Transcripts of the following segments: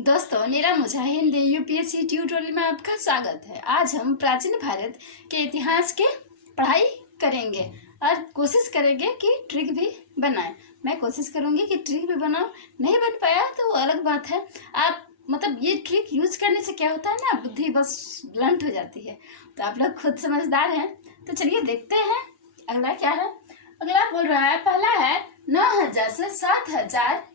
दोस्तों, नीरा मुजाहिद UPSC tutorial में आपका स्वागत है। आज हम प्राचीन भारत के इतिहास के पढ़ाई करेंगे और कोशिश करेंगे कि ट्रिक भी बनाएं। मैं कोशिश करूंगी कि ट्रिक भी बनाऊं। नहीं बन पाया तो वो अलग बात है। आप ये ट्रिक यूज करने से क्या होता है ना, बुद्धि बस ब्लंट हो जाती है। तो आप लोग खुद समझदार हैं, तो चलिए देखते हैं अगला क्या है। अगला बोल रहा है, पहला है 9000 से 7000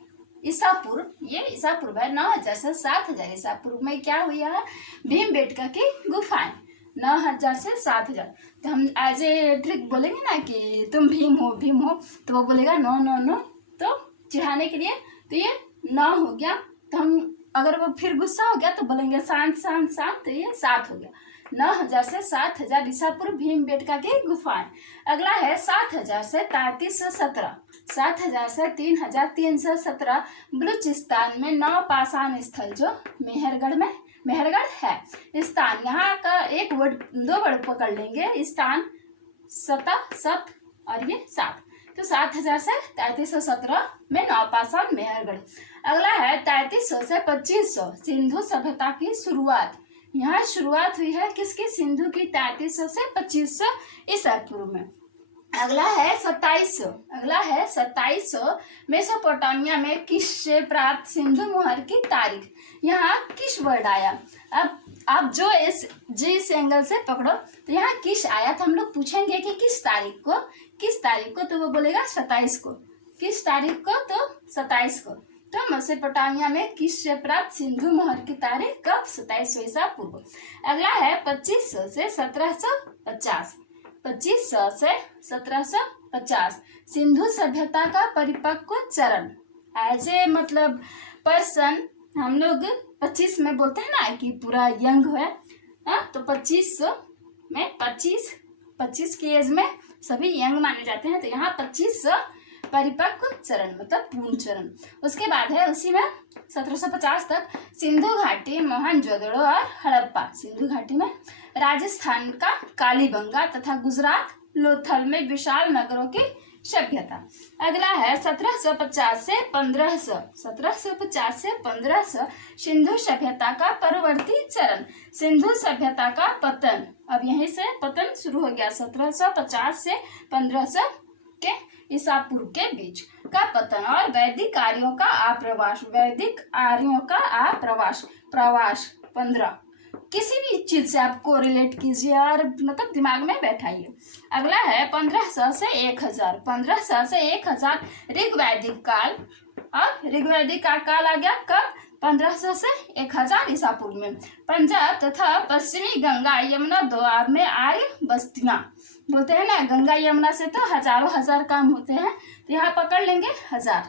ईसा पूर्व। ये ईसा पूर्व है। 9000 से 7000 ईसा पूर्व में क्या हुआ है? भीमबेटका की गुफाएं। 9000 से 7000। तो हम एज ए ट्रिक बोलेंगे ना कि तुम भीम हो, तो वो बोलेगा नो नो नो, तो चिढ़ाने के लिए। तो ये 9 हो गया। तो हम अगर वो फिर गुस्सा हो गया तो बोलेंगे शांत शांत शांत, तो ये 7 हो गया। 9000 से 7000 ईसा पूर्व भीमबेटका की गुफाएं। अगला है 7000 से 3317। 7000 से 3317 बलूचिस्तान में नवपाषाण स्थल जो मेहरगढ़ है स्थान। यहाँ का एक वर्ड, 2 वर्ड पकड़ लेंगे, स्थान, सत और ये 7। तो 7000 से 3317 में नवपाषाण मेहरगढ़। अगला है 3300 से 2500 सिंधु सभ्यता की शुरुआत। यहाँ शुरुआत हुई है किसकी? सिंधु की। 3300 से 2500 ईसा पूर्व में। अगला है 2700। अगला है 2700 मेसोपोटामिया में किस से प्राप्त सिंधु मोहर की तारीख। यहाँ किस वर्ड आया? अब आप जो जिस एंगल से पकड़ो, तो यहाँ किस आया, तो हम लोग पूछेंगे कि किस तारीख को, तो वो बोलेगा 27 को। किस तारीख को? तो 27 को। तो मेसोपोटामिया में किस से प्राप्त सिंधु मोहर की तारीख कब? 2700 ईसा पूर्व। अगला है 2500 से 1750। 2500 से 1750 सिंधु सभ्यता का परिपक्व चरण। एज ए पर्सन हम लोग 25 में बोलते हैं ना कि पूरा यंग है। तो 2500 में 25 की एज में सभी यंग माने जाते हैं। तो यहाँ 2500 परिपक्व चरण पूर्ण चरण। उसके बाद है उसी में 1750 तक सिंधु घाटी, मोहनजोदड़ो और हड़प्पा। सिंधु घाटी में राजस्थान का कालीबंगा तथा गुजरात लोथल में विशाल नगरों की सभ्यता। अगला है 1750 से 1500। 1750 से 1500 सिंधु सभ्यता का परवर्ती चरण। सिंधु सभ्यता का पतन। अब यहीं से पतन शुरू हो गया। 1750 से 1500 के ईसा पूर्व के बीच का पतन और वैदिक आर्यों का आप्रवास। वैदिक आर्यों का प्रवास 15। किसी भी चीज से आप कोरिलेट कीजिए और दिमाग में बैठाइए। अगला है 1500 से 1000। 1500 से 1000 ऋग्वैदिक काल। और ऋग्वैदिक का काल आ गया कब? 1500 से 1000 ईसा पूर्व में। पंजाब तथा पश्चिमी गंगा यमुना दोआब में आर्य बस्तियां। बोलते हैं ना, गंगा यमुना से तो हजारों हजार काम होते हैं, तो यहाँ पकड़ लेंगे 1000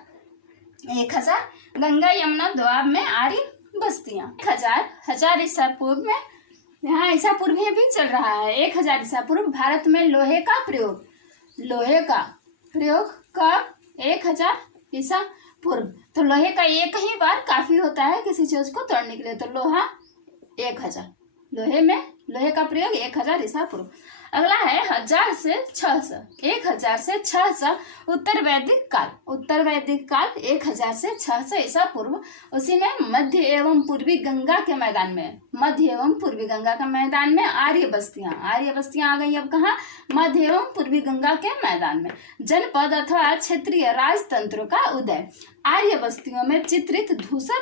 गंगा यमुना दोआब में आर्य बस्तियां। 1000 ईसा पूर्व में, यहाँ ईसा पूर्व भी चल रहा है। 1000 ईसा पूर्व भारत में लोहे का प्रयोग कब? 1000 ईसा पूर्व। तो लोहे का एक ही बार काफी होता है किसी चीज को तोड़ने के लिए। तो लोहा 1000, लोहे का प्रयोग 1000 ईसा पूर्व। अगला है 1000 से 600। 1000 से 600 उत्तर वैदिक काल 1000 से 600 ईसा पूर्व। उसी में मध्य एवं पूर्वी गंगा के मैदान में आर्य बस्तियां आ गई। अब कहाँ? मध्य एवं पूर्वी गंगा के मैदान में जनपद अथवा क्षेत्रीय राजतंत्र का उदय। आर्य बस्तियों में चित्रित धूसर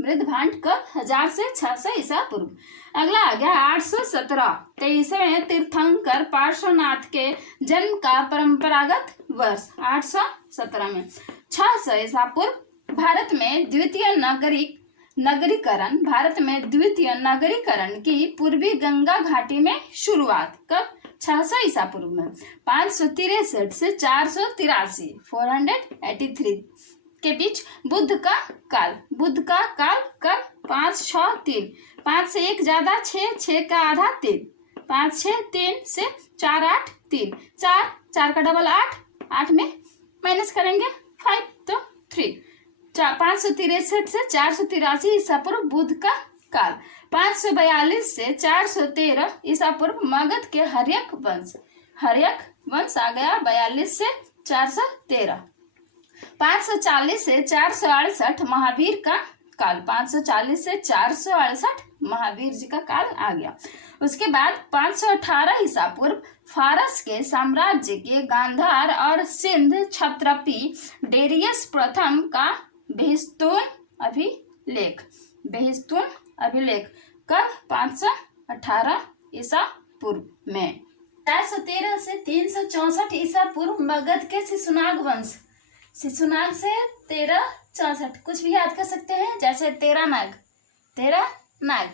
मृद भांड कब? 1000 से 600 ईसा पूर्व। अगला आ गया 817। 23वें तीर्थंकर पार्श्वनाथ के जन्म का परंपरागत वर्ष 817 में। 600 ईसा पूर्व भारत में द्वितीय नगरीकरण की पूर्वी गंगा घाटी में शुरुआत कब? 600 ईसा पूर्व में। 563 से 483 483 के बीच बुद्ध का काल कब? 563। 5 से 1 ज्यादा 6 का आधा 3। 5 6 3 से 4 8 3। 4 का डबल 8 में माइनस करेंगे 5 तो 3। 563 से 483 ईसा पूर्व बुद्ध का काल। 542 से 413 ईसा पूर्व मगध के हर्यक वंश आ गया। 42 से 413 540 से 468 महावीर का काल, 540 से 468 महावीर जी का काल आ गया। उसके बाद 518 ईसा पूर्व फारस के साम्राज्य के गांधार और सिंध क्षत्रपी डेरियस प्रथम का बेहिस्तून अभिलेख, बेहिस्तून अभिलेख कब? 518 ईसा पूर्व में। 413 से 364 ईसा पूर्व मगध के शिशुनाग वंश, शिशुनाग से 1364, कुछ भी याद कर सकते हैं, जैसे तेरा नाग, तेरा नाग,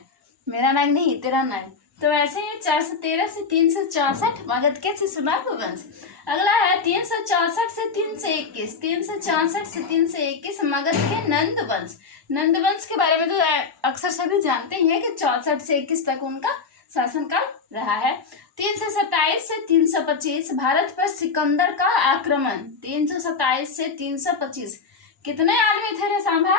मेरा नाग नहीं, तेरा नाग, तो ऐसे ही 413 से 364 मगध के शिशुनाग वंश। अगला है 364 से 321, 364 से 321 मगध के नंद वंश। नंद वंश के बारे में तो अक्सर सभी जानते ही हैं कि 64 से 21 तक उनका शासनकाल रहा है। 327 से 325 भारत पर सिकंदर का आक्रमण, 327 से 325, कितने आदमी थे रे सांभा?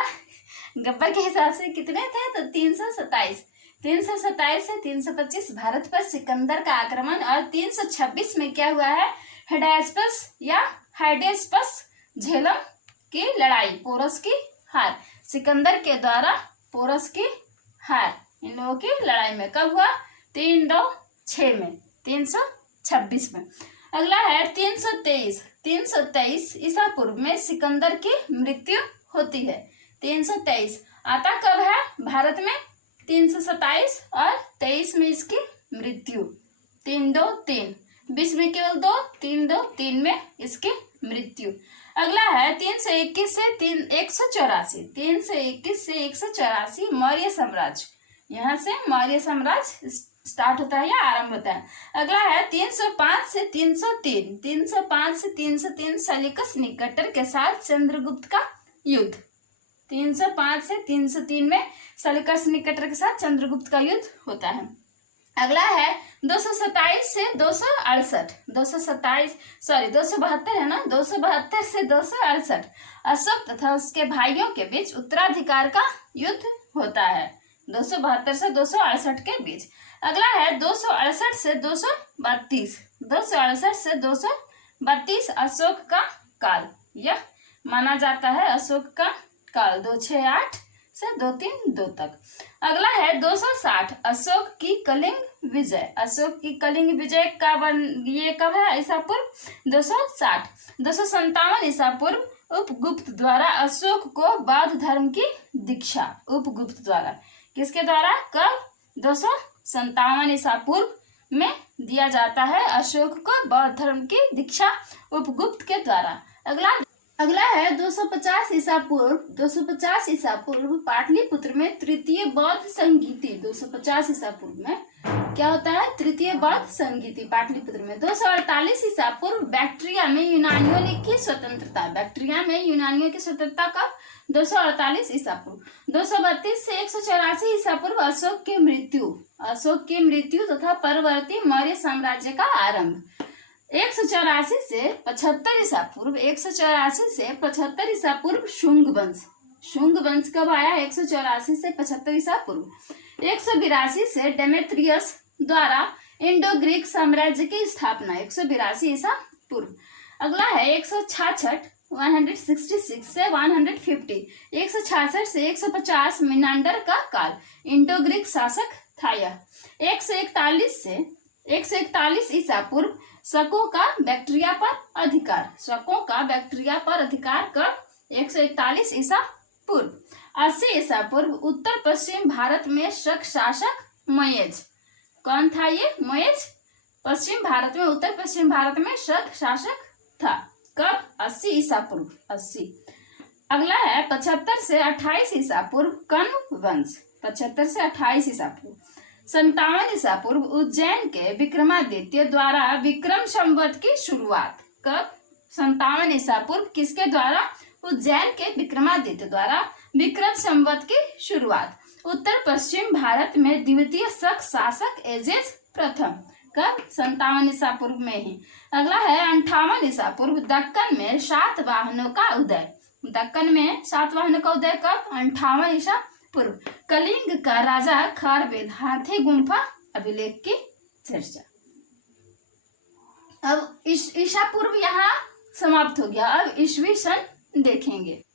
गब्बर के हिसाब से कितने थे? तो 327, 327 से 325 भारत पर सिकंदर का आक्रमण। और 326 में क्या हुआ है? हेडास्पस या हाइडेस्पस झेलम की लड़ाई, पोरस की हार, सिकंदर के द्वारा पोरस की हार, इन लोगों की लड़ाई में कब हुआ? 326 में, 326 में। अगला है 323, 323 ईसा पूर्व में सिकंदर की मृत्यु होती है। 323 आता कब है भारत में? 327 और 23 में इसकी मृत्यु, 323, 20 में केवल 2, 323 में इसकी मृत्यु। अगला है 321 से 184, 321 से 184 मौर्य साम्राज्य, यहाँ से मौर्य साम्राज्य स्टार्ट होता है या आरंभ होता है। अगला है 305 से 303, 305 से 303 सलीकस निकटर के साथ चंद्रगुप्त का युद्ध, 305 से 303 में सलीकस निकटर के साथ चंद्रगुप्त का युद्ध होता है। अगला है 227 से 268, 272 है ना, 272 से 268 अशोक तथा उसके भाइयों के बीच उत्तराधिकार का युद्ध होता है, 272 से 268 के बीच। अगला है 268 से 232, 268 से 232 अशोक का काल, यह माना जाता है अशोक का काल, 268 से 232 तक। अगला है 260 अशोक की कलिंग विजय, अशोक की कलिंग विजय का ये कब है? ईसा पूर्व 260। 257 ईसा पूर्व उपगुप्त द्वारा अशोक को बौद्ध धर्म की दीक्षा, उपगुप्त द्वारा, किसके द्वारा? कब? 257 ईसा पूर्व में दिया जाता है अशोक को बौद्ध धर्म की दीक्षा उपगुप्त के द्वारा। अगला है 250 ईसा पूर्व, 250 ईसा पूर्व पाटलिपुत्र में तृतीय बौद्ध संगीति, 250 ईसा पूर्व में क्या होता है? तृतीय बौद्ध संगीति पाटलिपुत्र में। 248 ईसा पूर्व बैक्ट्रिया में यूनानियों ने की स्वतंत्रता, बैक्ट्रिया में यूनानियों की स्वतंत्रता कब? 248 ईसा पूर्व। 232 से 184 ईसा पूर्व अशोक की मृत्यु, अशोक की मृत्यु तथा परवर्ती मौर्य साम्राज्य का आरंभ। 184 से 75 ईसा पूर्व, 184 से 75 ईसा पूर्व शुंग वंश, शुंग वंश कब आया? 184 से 75 ईसा पूर्व। 182 से डेमेट्रियस द्वारा इंडो ग्रीक साम्राज्य की स्थापना, 182 ईसा पूर्व। अगला है 166 166 से 150, 166 से 150 मिनांडर का काल, इंडो ग्रीक शासक था यह। 141 से 141 ईसा पूर्व शकों का बैक्ट्रिया पर अधिकार, शकों का बैक्ट्रिया पर अधिकार कब? 141 ईसा पूर्व। 80 ईसा पूर्व उत्तर पश्चिम भारत में शक शासक मयेज, कौन था ये? मयेज। पश्चिम भारत में, उत्तर पश्चिम भारत में शक शासक था, कब? 80 ईसा पूर्व, 80। अगला है 75 से 28 ईसा पूर्व कण्व वंश, 75 से 28 ईसा पूर्व। 57 ईसा पूर्व उज्जैन के विक्रमादित्य द्वारा विक्रम संवत की शुरुआत, कब? 57 ईसा पूर्व किसके द्वारा? उज्जैन के विक्रमादित्य द्वारा विक्रम संवत की शुरुआत। उत्तर पश्चिम भारत में द्वितीय शक शासक एजेस प्रथम, कब? 57 ईसा पूर्व में ही। अगला है 58 ईसा पूर्व दक्कन में सातवाहनों का उदय, दक्कन में सातवाहनों का उदय कब? 58 ईसा पूर्व। कलिंग का राजा खारवेल हाथी गुम्फा अभिलेख की चर्चा। अब ईसा पूर्व यहाँ समाप्त हो गया। अब ईस्वी सन देखेंगे।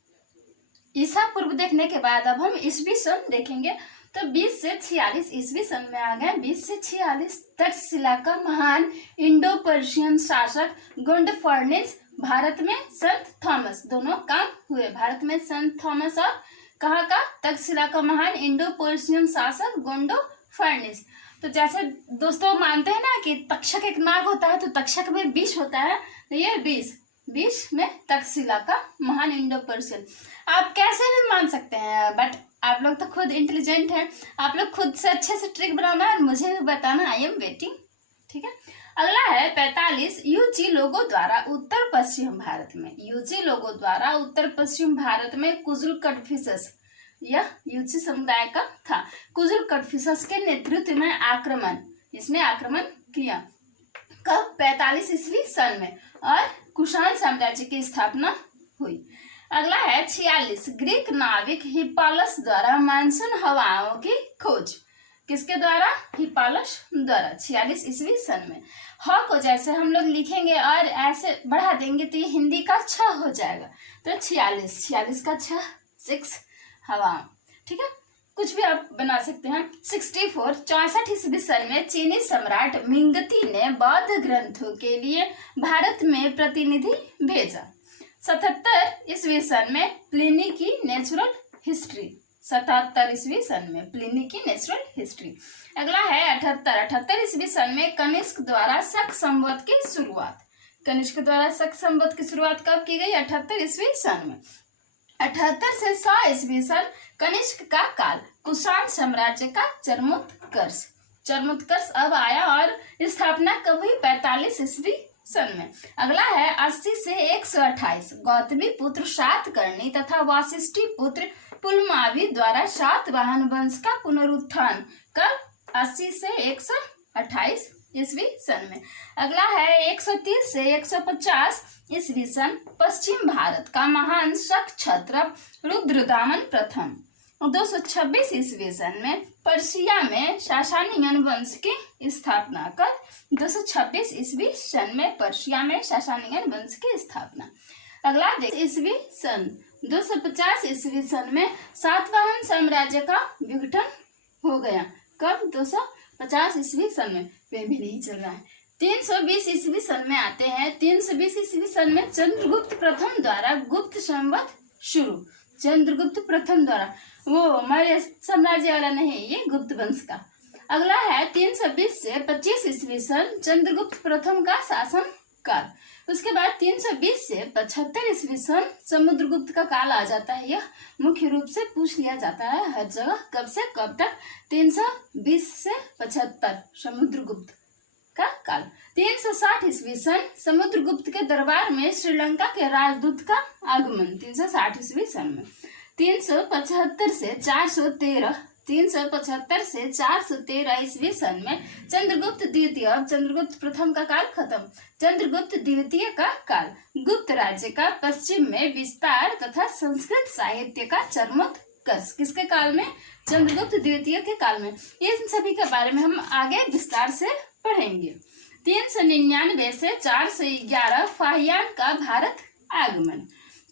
ईसा पूर्व देखने के बाद अब हम ईसवी सन देखेंगे। तो 20 से 46 ईसवी सन में आ गए। 20 से 46 तक्षशिला का महान इंडो पर्शियन शासक गोंडफर्निस, भारत में संत थॉमस, दोनों काम हुए। भारत में संत थॉमस और कहाँ का? तक्षशिला का महान इंडो पर्शियन शासक गोंडफर्निस। तो जैसे दोस्तों मानते हैं ना कि तक्षक एक नाग होता है, तो तक्षक में विष होता है, तो ये विष में तक्षशिला का महान इंडो पर्शियन। आप कैसे भी मान सकते हैं, बट आप लोग तो खुद इंटेलिजेंट हैं, आप लोग खुद से अच्छे से ट्रिक बनाना और मुझे भी बताना। I am waiting. ठीक है, अगला है 45 यूजी लोगों द्वारा उत्तर पश्चिम भारत में। यूजी लोगों द्वारा उत्तर पश्चिम भारत में कुजुल कटफिसस, यह यूजी समुदाय का था। कुजुल कटफिसस के नेतृत्व में आक्रमण, इसने आक्रमण किया कब? 45 ईस्वी सन में, और कुषाण साम्राज्य की स्थापना हुई। अगला है 46 ग्रीक नाविक हिप्पालस द्वारा मानसून हवाओं की खोज। किसके द्वारा? हिप्पालस द्वारा, 46 ईस्वी सन में। ह को जैसे हम लोग लिखेंगे और ऐसे बढ़ा देंगे तो ये हिंदी का छ हो जाएगा। तो 46 का छ, 6 हवा। ठीक है, कुछ भी आप बना सकते हैं। 64 ईस्वी सन में चीनी सम्राट मिंगती ने बौद्ध ग्रंथों के लिए भारत में प्रतिनिधि भेजा। 77 ईस्वी सन में प्लिनी की नेचुरल हिस्ट्री। 77 ईस्वी सन में प्लिनी की नेचुरल हिस्ट्री। अगला है 78 ईस्वी सन में कनिष्क द्वारा शक संवत की शुरुआत। कनिष्क द्वारा शक संवत की शुरुआत कब की गई? 78 ईस्वी सन में। 78 से 100 ईस्वी सन कनिष्क का काल, कुषाण साम्राज्य का चरमोत्कर्ष अब आया और स्थापना कब हुई? 45 ईस्वी सन में। अगला है 80 से 128 गौतमी पुत्र सातकर्णी तथा वासिष्ठी पुत्र पुलमावी द्वारा सातवाहन वंश का पुनरुत्थान कब? 80 से 128 ईस्वी सन में। अगला है 130 से 150 ईस्वी सन पश्चिम भारत का महान शक क्षत्रप रुद्रदामन प्रथम। 226 ईस्वी सन में पर्शिया में सासानियन वंश की स्थापना कर। 226 ईस्वी सन में पर्शिया में सासानियन वंश की स्थापना। अगला ईस्वी सन 250 ईस्वी सन में सातवाहन साम्राज्य का विघटन हो गया। कब? 250 ईस्वी सन में। वे भी नहीं चल रहा है। 320 ईस्वी सन में आते हैं। 320 ईस्वी सन में चंद्रगुप्त प्रथम द्वारा गुप्त संवत शुरू। चंद्रगुप्त प्रथम द्वारा, वो मौर्य साम्राज्य वाला नहीं, ये गुप्त वंश का। अगला है 320 से 25 ईस्वी सन चंद्रगुप्त प्रथम का शासन काल। उसके बाद 320 से 75 ईस्वी सन समुद्रगुप्त का काल आ जाता है। यह मुख्य रूप से पूछ लिया जाता है हर जगह, कब से कब तक? 320 से 75 समुद्रगुप्त का काल। 360 ईस्वी सन समुद्रगुप्त के दरबार में श्रीलंका के राजदूत का आगमन। 360 ईस्वी सन में। 375 से 413 ईस्वी सन में चंद्रगुप्त द्वितीय, अब चंद्रगुप्त प्रथम का काल खत्म। चंद्रगुप्त द्वितीय का काल गुप्त राज्य का पश्चिम में विस्तार तथा संस्कृत साहित्य का चरमोत्कर्ष। किसके काल में? चंद्रगुप्त द्वितीय के काल में। इन सभी के बारे में हम आगे विस्तार से पढ़ेंगे। 399 से 411 फाहियान का भारत आगमन।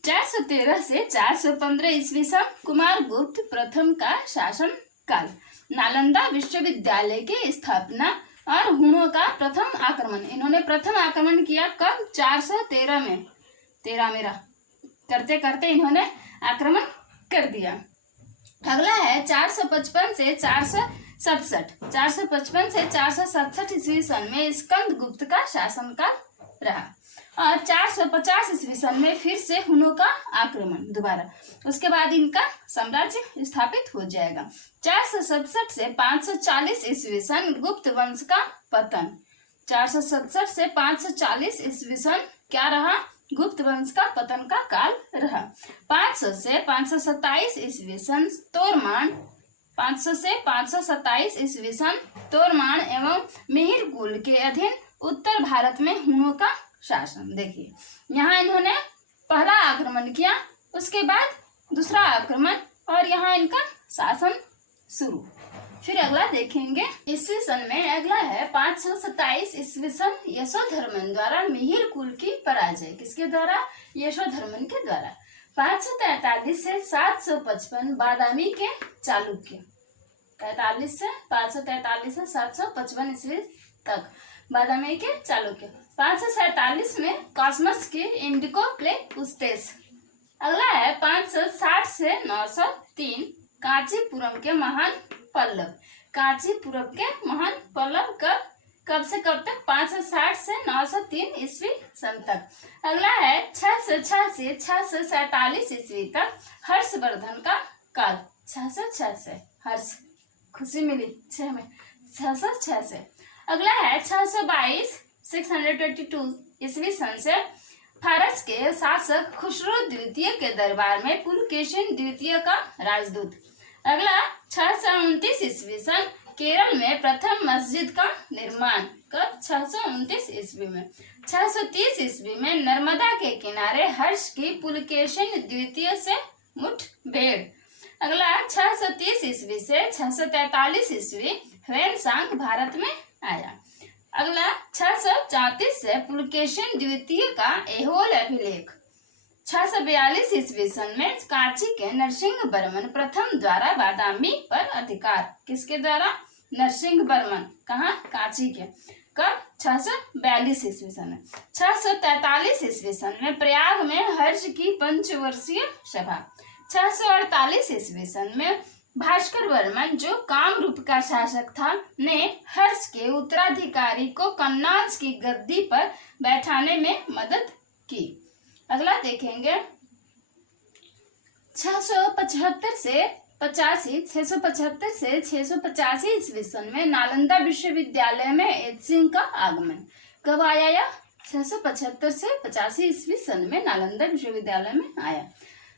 413 से 415 ईस्वी सन कुमारगुप्त प्रथम का शासन काल। नालंदा विश्वविद्यालय की स्थापना और हुणों का प्रथम आक्रमण। इन्होंने प्रथम आक्रमण किया कब? 413 में। 13 मेरा करते करते इन्होंने आक्रमण कर दिया। अगला है 455 से 467। 455 से 467 ईस्वी सन में स्कंद गुप्त का शासनकाल रहा और 450 ईस्वी सन में फिर से हुनों का आक्रमण दोबारा। उसके बाद इनका साम्राज्य स्थापित हो जाएगा। 467 से 540 ईस्वी सन गुप्त वंश का पतन। 467 से 540 ईस्वी सन क्या रहा? गुप्त वंश का पतन का काल रहा। 500 से 527 ईस्वी सन तोरमान। 500 से 527 ईस्वी सन तोरमान एवं मिहिर कुल के अधीन उत्तर भारत में हुनों का शासन। देखिए, यहाँ इन्होंने पहला आक्रमण किया, उसके बाद दूसरा आक्रमण और यहाँ इनका शासन शुरू। फिर अगला देखेंगे ईस्वी सन में। अगला है 527 ईस्वी सन यशोधर्मन द्वारा मिहिर कुल की पराजय। किसके द्वारा? यशोधर्मन के द्वारा। 543 से 755 बादामी के चालुक्य। 43 से 543 से 755 ईस्वी तक बादामी के चालुक्य। 547 में कॉस्मस के इंडिको प्ले उस्तेस। अगला है 560 से 903 कांचीपुरम के महान पल्लव। कांचीपुरम के महान पल्लव कब से कब तक? 560 से 903 ईस्वी सन तक। अगला है 606 से 647 ईस्वी तक हर्षवर्धन का काल। 606 से हर्ष खुशी मिली 6 में 606 से। अगला है 622 622 ईस्वी सन से फारस के शासक खुसरो द्वितीय के दरबार में पुलकेशिन द्वितीय का राजदूत। अगला 629 ईस्वी सन केरल में प्रथम मस्जिद का निर्माण। कब? 629 ईस्वी में। 630 ईस्वी में नर्मदा के किनारे हर्ष की पुलकेशिन द्वितीय से मुठभेड़। अगला 630 ईस्वी से 643 ईस्वी ह्वेनसांग भारत में आया। अगला 634 से पुलकेशिन द्वितीय का ऐहोल अभिलेख। 642 ईस्वी सन में कांची के नरसिंह वर्मन प्रथम द्वारा बादामी पर अधिकार। किसके द्वारा? नरसिंह वर्मन। कहाँ? कांची के। कब? 642 ईस्वी सन में। 643 ईस्वी सन में प्रयाग में हर्ष की पंचवर्षीय सभा। 648 ईस्वी सन में भास्कर वर्मन जो कामरूप का शासक था ने हर्ष के उत्तराधिकारी को कन्नौज की गद्दी पर बैठाने में मदद की। अगला देखेंगे 675 से 85 675 से 685 ईस्वी सन में नालंदा विश्वविद्यालय में एत्सिंग का आगमन। कब आया यह? 675 से 85 ईस्वी सन में नालंदा विश्वविद्यालय में आया।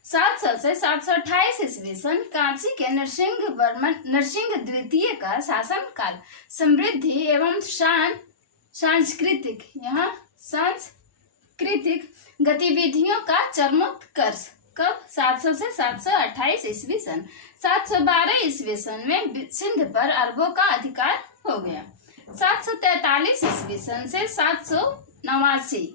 700 से 728 ईस्वी सन कांची के नरसिंह द्वितीय का शासन काल। समृद्धि एवं सांस्कृतिक गतिविधियों का चरमोत्कर्ष। कब? 700 से 728 ईस्वी सन। 712 ईस्वी सन में सिंध पर अरबों का अधिकार हो गया। 743 ईस्वी सन से 789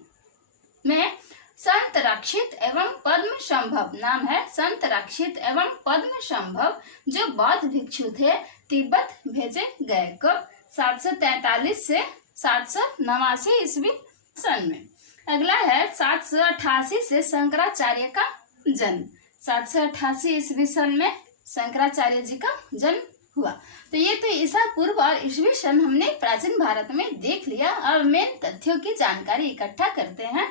में संत रक्षित एवं पद्म संभव, नाम है संत रक्षित एवं पद्म संभव, जो बौद्ध भिक्षु थे, तिब्बत भेजे गए। कब? 743 से 789 ईस्वी सन में। अगला है 788 से शंकराचार्य का जन्म। 788 ईस्वी सन में शंकराचार्य जी का जन्म हुआ। तो ये तो ईसा पूर्व और ईस्वी सन हमने प्राचीन भारत में देख लिया। अब मेन तथ्यों की जानकारी इकट्ठा करते हैं।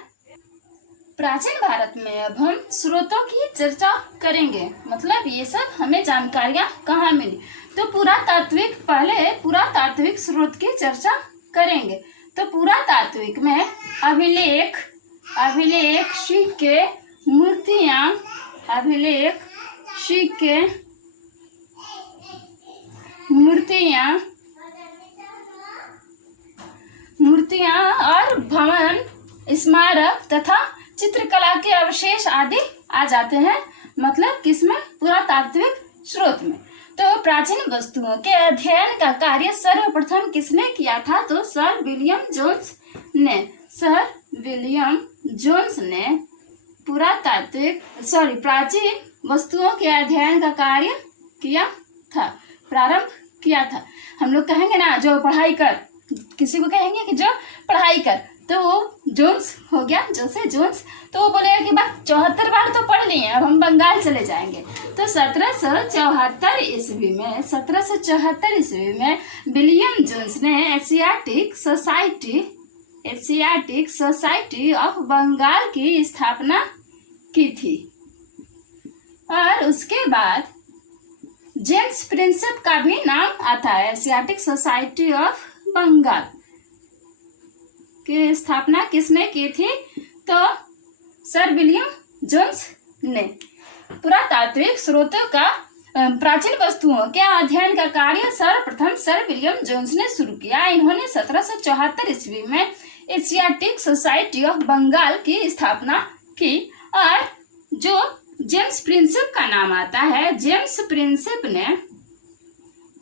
प्राचीन भारत में अब हम स्रोतों की चर्चा करेंगे, मतलब ये सब हमें जानकारियां कहाँ मिली। तो पहले पुरातात्विक स्रोत की चर्चा करेंगे। तो पुरातात्विक में अभिलेख सिक्के मूर्तियां और भवन, स्मारक तथा चित्रकला के अवशेष आदि आ जाते हैं। मतलब किसमें? पुरातात्विक स्रोत में। तो प्राचीन वस्तुओं के अध्ययन का कार्य सर्वप्रथम किसने किया था? तो सर विलियम जोन्स ने प्राचीन वस्तुओं के अध्ययन का कार्य प्रारंभ किया था। हम लोग कहेंगे ना जो पढ़ाई कर, किसी को कहेंगे कि जो पढ़ाई कर, तो वो जोन्स हो गया, जोन्स। तो वो बोलेगा कि बस 74 बार तो पढ़ लिए, अब हम बंगाल चले जाएंगे। तो 1774 ईस्वी में विलियम जोन्स ने एशियाटिक सोसाइटी ऑफ बंगाल की स्थापना की थी। और उसके बाद जेम्स प्रिंसेप का भी नाम आता है। एशियाटिक सोसाइटी ऑफ बंगाल की स्थापना किसने की थी? तो सर विलियम जोन्स ने। पुरातात्विक स्रोतों का प्राचीन वस्तुओं के अध्ययन का कार्य सर्वप्रथम सर विलियम जोन्स ने शुरू किया। इन्होंने 1774 ईस्वी में एशियाटिक सोसाइटी ऑफ बंगाल की स्थापना की। और जो जेम्स प्रिंसेप का नाम आता है, जेम्स प्रिंसेप ने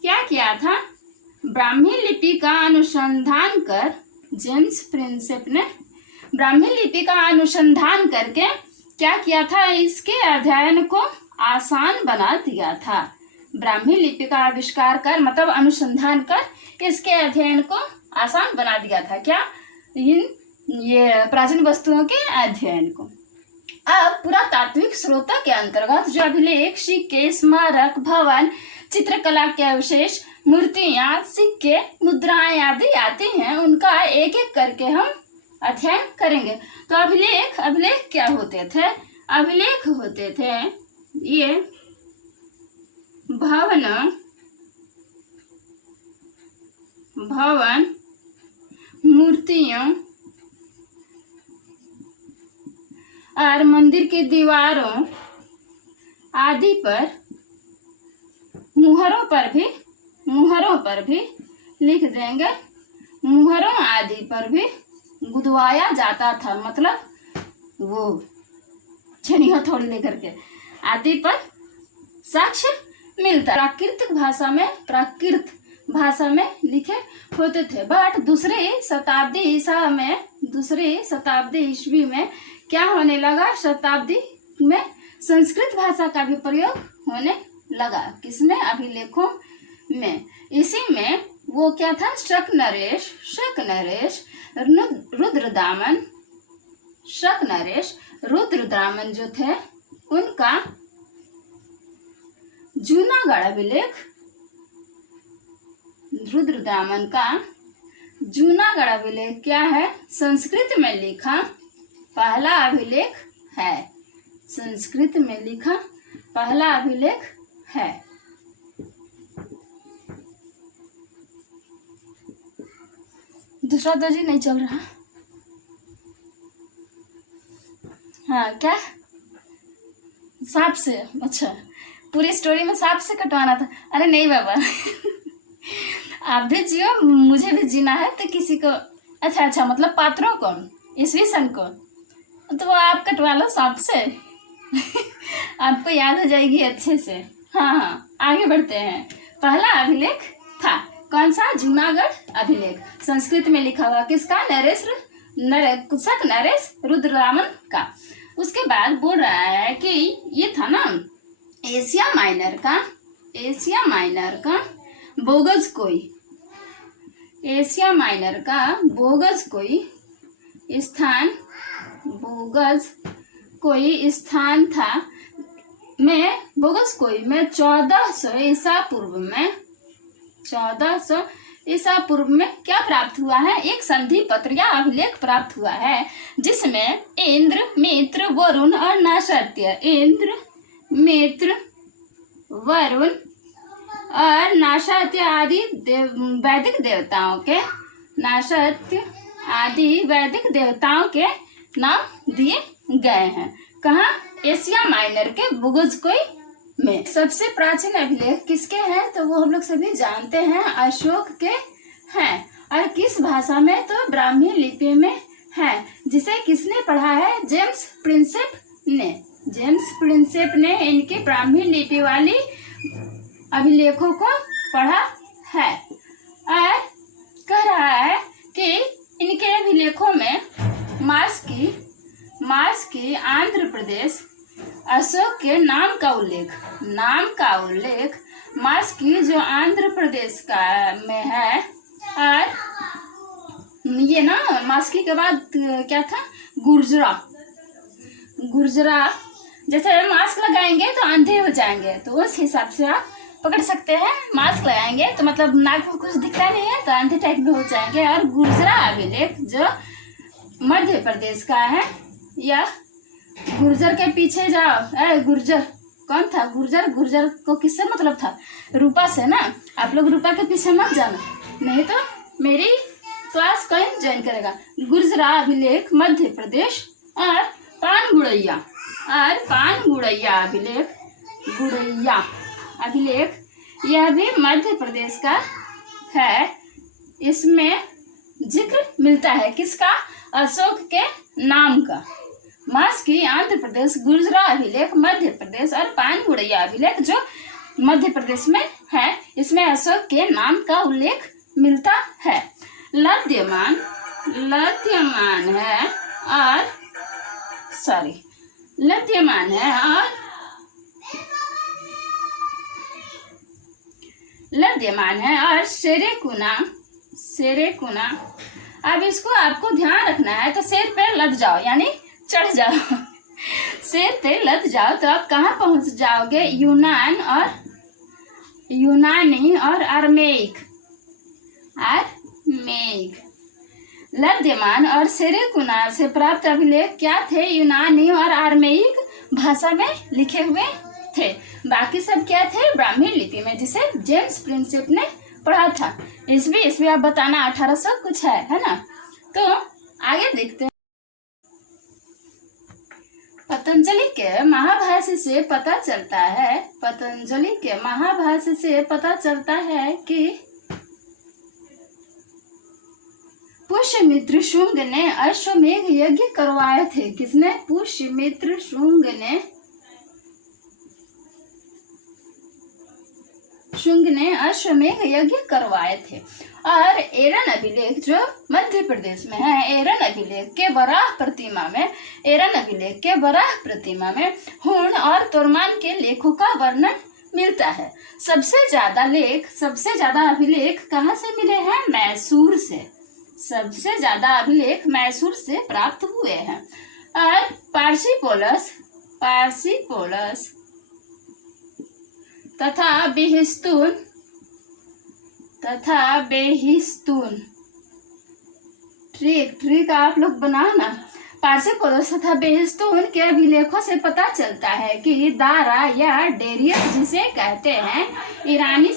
क्या किया था? ब्राह्मी लिपि का अनुसंधान करके क्या किया था, इसके अध्ययन को आसान बना दिया था। ब्राह्मी लिपि का आविष्कार कर मतलब अनुसंधान कर इसके अध्ययन को आसान बना दिया था। क्या, ये प्राचीन वस्तुओं के अध्ययन को। अब पुरातात्विक स्रोतों के अंतर्गत जो अभिलेख, सिक्के, स्मारक, भवन, चित्रकला के अवशेष, मूर्तियां, सिक्के, मुद्राएं आदि आती हैं, उनका एक एक करके हम अध्ययन करेंगे। तो अभिलेख क्या होते थे? अभिलेख होते थे ये भवन, मूर्तियों और मंदिर की दीवारों आदि पर मुहरों पर भी लिख देंगे। मुहरों आदि पर भी गुदवाया जाता था, मतलब वो छेनी हथौड़ी लेकर के आदि पर साक्ष्य मिलता। प्राकृत भाषा में लिखे होते थे। बट दूसरी शताब्दी ईस्वी में क्या होने लगा? शताब्दी में संस्कृत भाषा का भी प्रयोग होने लगा। किसमें? अभिलेखों में। इसी में वो क्या था? शक नरेश, रुद्रदामन जो थे, उनका जूनागढ़ अभिलेख, रुद्रदामन का जूनागढ़ अभिलेख क्या है? संस्कृत में लिखा पहला अभिलेख है। संस्कृत में लिखा पहला अभिलेख है। दूसरा दर्जी नहीं चल रहा। हाँ, क्या सांप से? अच्छा, पूरी स्टोरी में सांप से कटवाना था। अरे नहीं बाबा आप भी जियो, मुझे भी जीना है। तो किसी को अच्छा मतलब पात्रों को, ईस्वी सन को, तो वो आप कटवा लो सांप से आपको याद हो जाएगी अच्छे से। हाँ, आगे बढ़ते हैं। पहला अभिलेख था कौन सा? जूनागढ़ अभिलेख। संस्कृत में लिखा हुआ किसका? नरेश रुद्रदामन का। उसके बाद बोल रहा है कि ये था ना एशिया माइनर का बोगस कोई स्थान था में 1400 ईसा पूर्व में क्या प्राप्त हुआ है? एक संधि पत्र या अभिलेख प्राप्त हुआ है, जिसमें इंद्र, मित्र, वरुण और नाशात्य आदि वैदिक देवताओं के नाम दिए गए हैं। कहाँ? एशिया माइनर के बोगोजकोई में। सबसे प्राचीन अभिलेख किसके हैं? तो वो हम लोग सभी जानते हैं, अशोक के हैं। और किस भाषा में? तो ब्राह्मी लिपि में है। जिसे किसने पढ़ा है? जेम्स प्रिंसेप ने इनकी ब्राह्मी लिपि वाली अभिलेखों को पढ़ा है और कह रहा है कि इनके अभिलेखों में मार्स की आंध्र प्रदेश अशोक के नाम का उल्लेख मार्स की जो आंध्र प्रदेश का में है। और ये ना मास्की के बाद क्या था? गुर्जरा। जैसे मास्क लगाएंगे तो अंधे हो जाएंगे, तो उस हिसाब से आप पकड़ सकते हैं। मास्क लगाएंगे तो मतलब नाक में कुछ दिखता नहीं है तो अंधे टाइप में हो जाएंगे। और गुर्जरा अभिलेख जो मध्य प्रदेश का है, या गुर्जर के पीछे जाओ। गुर्जर कौन था? गुर्जर को किससे मतलब था? रूपा से ना। आप लोग रूपा के पीछे मत जाना, नहीं तो मेरी क्लास कौन ज्वाइन करेगा। गुर्जरा अभिलेख मध्य प्रदेश। और पानगुड़ैया अभिलेख यह भी मध्य प्रदेश का है। इसमें जिक्र मिलता है किसका? अशोक के नाम का। मार्स की आंध्र प्रदेश, गुर्जरा अभिलेख मध्य प्रदेश और पानगुड़ैया अभिलेख जो मध्य प्रदेश में है, इसमें अशोक के नाम का उल्लेख मिलता है। लद्यमान है और लद्यमान है और सेरेकुना अब इसको आपको ध्यान रखना है, तो शेर पे लद जाओ यानी चढ़ जाओ शेर पे लद जाओ तो आप कहाँ पहुंच जाओगे? यूनानी और अरमेइक। लद्यमान और सेरेकुना से प्राप्त अभिलेख क्या थे? यूनानी और अरमेइक भाषा में लिखे हुए थे। बाकी सब क्या थे? ब्राह्मी लिपि में, जिसे जेम्स प्रिंसेप ने पढ़ा था। इसमें आप बताना 1800 कुछ है ना। तो आगे देखते हैं। पतंजलि के महाभाष्य से पता चलता है कि पुष्यमित्र शुंग ने अश्वमेघ यज्ञ करवाए थे। किसने? पुष्यमित्र शुंग ने अश्वमेघ यज्ञ करवाए थे। और एरन अभिलेख जो मध्य प्रदेश में है, एरन अभिलेख के बराह प्रतिमा में हुण और तोरमान के लेखों का वर्णन मिलता है। सबसे ज्यादा अभिलेख कहाँ से मिले हैं? मैसूर से। सबसे ज्यादा अभिलेख मैसूर से प्राप्त हुए हैं। और पारसीपोलस तथा बेहिस्तून ट्रिक आप लोग बनाना। पारसीपोलस तथा बेहिस्तून के अभिलेखों से पता चलता है कि दारा या डेरियस जिसे कहते हैं, ईरानी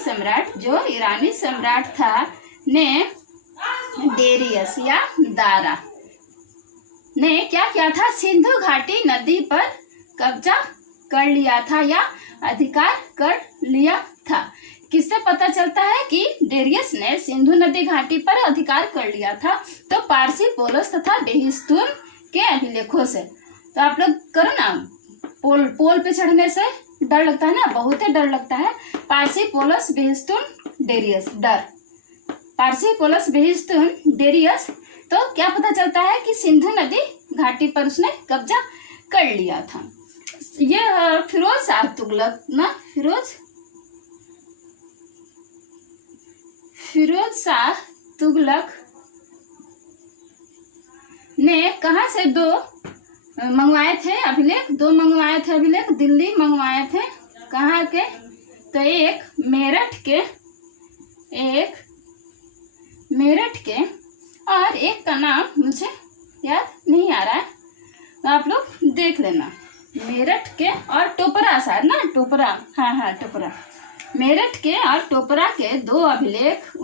सम्राट था ने डेरियस या दारा ने क्या किया था? सिंधु घाटी नदी पर कब्जा कर लिया था या अधिकार कर लिया था। किससे पता चलता है कि डेरियस ने सिंधु नदी घाटी पर अधिकार कर लिया था? तो पारसीपोलस तथा बेहिस्तून के अभिलेखों से। तो आप लोग करो ना, पोल पे चढ़ने से डर लगता है ना, बहुत ही डर लगता है। पारसीपोलस बेहिस्तून डेरियस, डर। पारसीपोलस बेहिस्तून डेरियस, तो क्या पता चलता है कि सिंधु नदी घाटी पर उसने कब्जा कर लिया था। ये फिरोज शाह तुगलक ना, फिरोज शाह तुगलक ने कहाँ से दो मंगवाए थे अभिलेख? दिल्ली मंगवाए थे। कहाँ के? तो एक मेरठ के और एक का नाम मुझे याद नहीं आ रहा है, तो आप लोग देख लेना। मेरठ के और टोपरा, शायद ना, टोपरा, हाँ टोपरा। मेरठ के और टोपरा के दो अभिलेख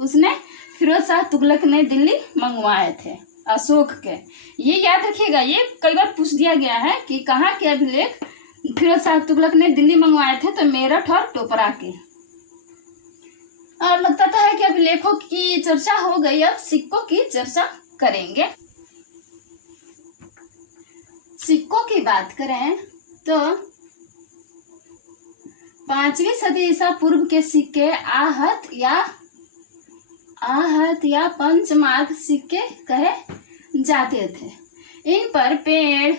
उसने फिरोज शाह तुगलक ने दिल्ली मंगवाए थे, अशोक के। ये याद रखिएगा, ये कई बार पूछ दिया गया है कि कहाँ के अभिलेख फिरोज शाह तुगलक ने दिल्ली मंगवाए थे? तो मेरठ और टोपरा के। और लगता है कि अभिलेखों की चर्चा हो गई, अब सिक्कों की चर्चा करेंगे। सिक्कों की बात करें तो 5वीं सदी ईसा पूर्व के सिक्के आहत या पंचमार्क सिक्के कहे जाते थे। इन पर पेड़,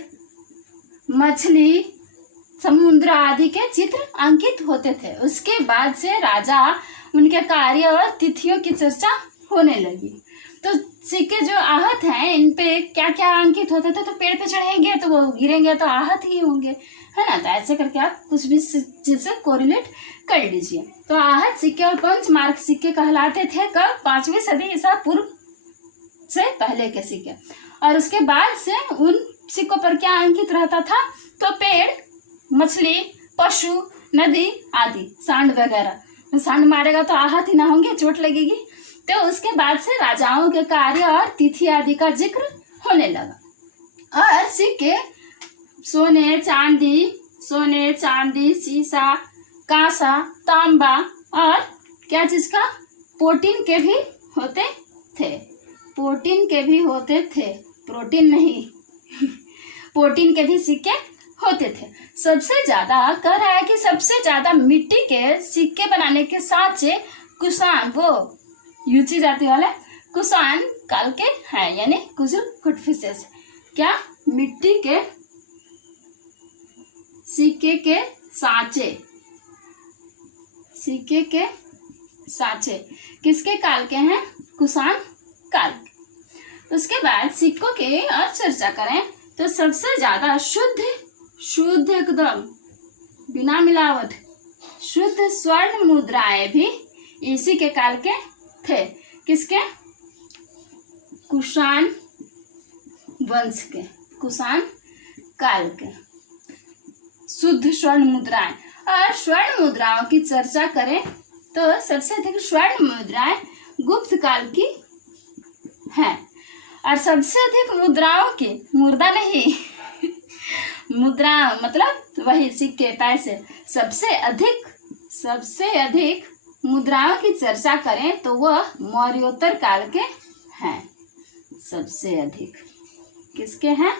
मछली, समुद्र आदि के चित्र अंकित होते थे। उसके बाद से राजा, उनके कार्य और तिथियों की चर्चा होने लगी। तो सिक्के जो आहत हैं, इन पे क्या क्या अंकित होते थे? तो पेड़ पे चढ़ेंगे तो वो गिरेंगे तो आहत ही होंगे, है ना। तो ऐसे करके आप कुछ भी चीज से कोरिलेट कर लीजिए। तो आहत सिक्के और पंचमार्क सिक्के कहलाते थे कब? 5वीं सदी ईसा पूर्व से पहले के सिक्के। और उसके बाद से उन सिक्कों पर क्या अंकित रहता था? तो पेड़, मछली, पशु, नदी आदि, सांड वगैरह। सांड मारेगा तो आहत ही ना होंगे, चोट लगेगी। तो उसके बाद से राजाओं के कार्य और तिथि आदि का जिक्र होने लगा। और सिक्के सोने, चांदी, शीशा, कांसा, तांबा और क्या चीज का? प्रोटीन के भी होते थे। प्रोटीन के भी सिक्के होते थे। सबसे ज्यादा कह रहा है कि सबसे ज्यादा मिट्टी के सिक्के बनाने के साँचे कुषाण, वो यूची जाति वाले कुषाण काल के हैं, यानी कुजुल कुटफिशेस। क्या? मिट्टी के सिक्के के सांचे, सिक्के के सांचे किसके काल के हैं? कुषाण काल के। उसके बाद सिक्कों की और चर्चा करें तो सबसे ज्यादा शुद्ध एकदम बिना मिलावट शुद्ध स्वर्ण मुद्राएं भी इसी के काल के थे। किसके? कुषाण वंश के, कुषाण काल के शुद्ध स्वर्ण मुद्राएं। और स्वर्ण मुद्राओं की चर्चा करें तो सबसे अधिक स्वर्ण मुद्राएं गुप्त काल की हैं। और सबसे अधिक मुद्राओं की, मुर्दा नहीं मुद्रा मतलब वही सिक्के पैसे, सबसे अधिक मुद्राओं की चर्चा करें तो वह मौर्योत्तर काल के हैं। सबसे अधिक किसके हैं?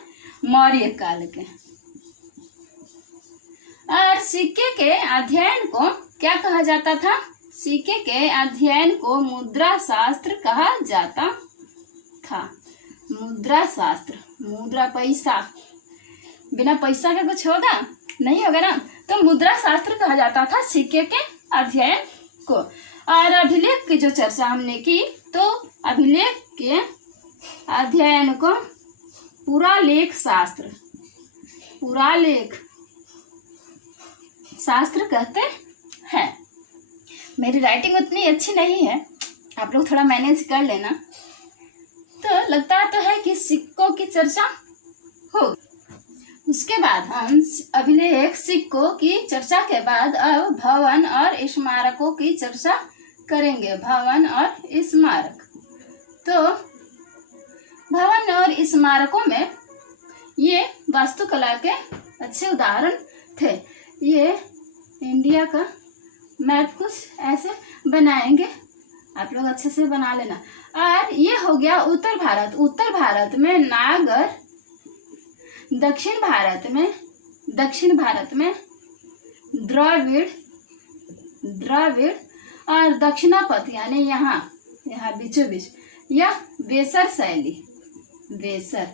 मौर्य काल के। और सिक्के के अध्ययन को क्या कहा जाता था? सिक्के के अध्ययन को मुद्रा शास्त्र कहा जाता था। मुद्रा शास्त्र, मुद्रा पैसा, बिना पैसा के कुछ होगा नहीं होगा ना, तो मुद्रा शास्त्र कहा जाता था सिक्के के अध्ययन को। और अभिलेख की जो चर्चा हमने की तो अभिलेख के अध्ययन को पुरालेख शास्त्र, पुरालेख शास्त्र कहते हैं। मेरी राइटिंग उतनी अच्छी नहीं है, आप लोग थोड़ा मैनेज कर लेना। तो लगता तो है कि सिक्कों की चर्चा हो। उसके बाद हम अभिलेख सिक्कों की चर्चा के बाद अब भवन और स्मारकों की चर्चा करेंगे। भवन और स्मारक, तो भवन और स्मारकों में ये वास्तुकला के अच्छे उदाहरण थे। ये इंडिया का मैप कुछ ऐसे बनाएंगे, आप लोग अच्छे से बना लेना। और ये हो गया उत्तर भारत। उत्तर भारत में नागर, दक्षिण भारत में द्रविड़ और दक्षिणापथ यानी यहाँ बीचों बीच यह वेसर शैली, वेसर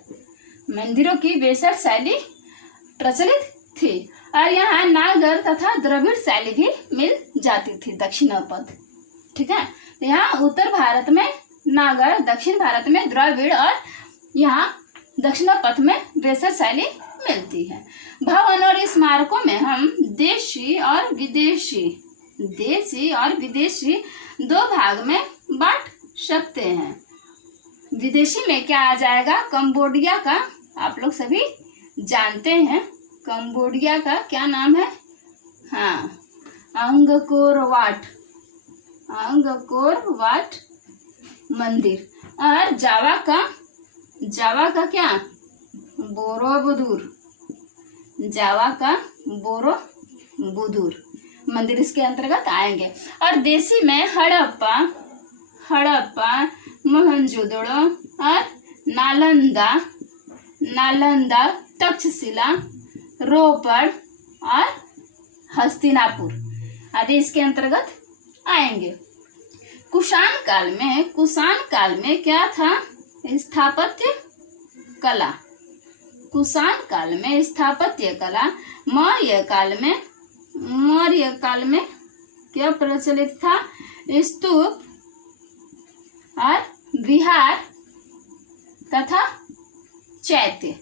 मंदिरों की वेसर शैली प्रचलित थी। और यहाँ नागर तथा द्रविड़ शैली भी मिल जाती थी, दक्षिणापथ। ठीक है, तो यहाँ उत्तर भारत में नागर, दक्षिण भारत में द्रविड़ और यहाँ दक्षिणापथ में वेसर शैली मिलती है। भवन और स्मारकों में हम देशी और विदेशी दो भाग में बांट सकते हैं। विदेशी में क्या आ जाएगा? कंबोडिया का, आप लोग सभी जानते हैं कंबोडिया का क्या नाम है? हाँ, अंगकोर वाट मंदिर। और जावा का क्या? बोरोबुदुर, जावा का बोरोबुदुर मंदिर इसके अंतर्गत आएंगे। और देसी में हड़प्पा, मोहनजोदड़ो और नालंदा, तक्षशिला, रोपड़ और हस्तिनापुर आदि इसके अंतर्गत आएंगे। कुषाण काल में क्या था? स्थापत्य कला। कुषाण काल में स्थापत्य कला। मौर्य काल में क्या प्रचलित था? स्तूप और विहार तथा चैत्य।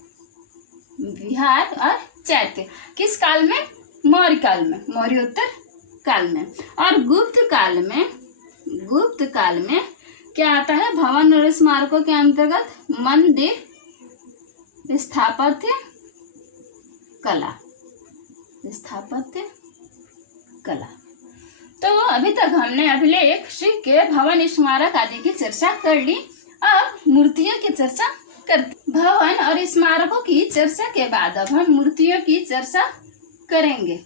विहार और चैत्य किस काल में? मौर्य काल में, मौर्योत्तर काल में। और गुप्त काल में क्या आता है? भवन और स्मारकों के अंतर्गत मंदिर, स्थापत्य कला। तो अभी तक हमने अभिलेख, सिक्के, भवन, स्मारक आदि की चर्चा कर ली। अब मूर्तियों की चर्चा करते। भवन और स्मारकों की चर्चा के बाद अब हम मूर्तियों की चर्चा करेंगे।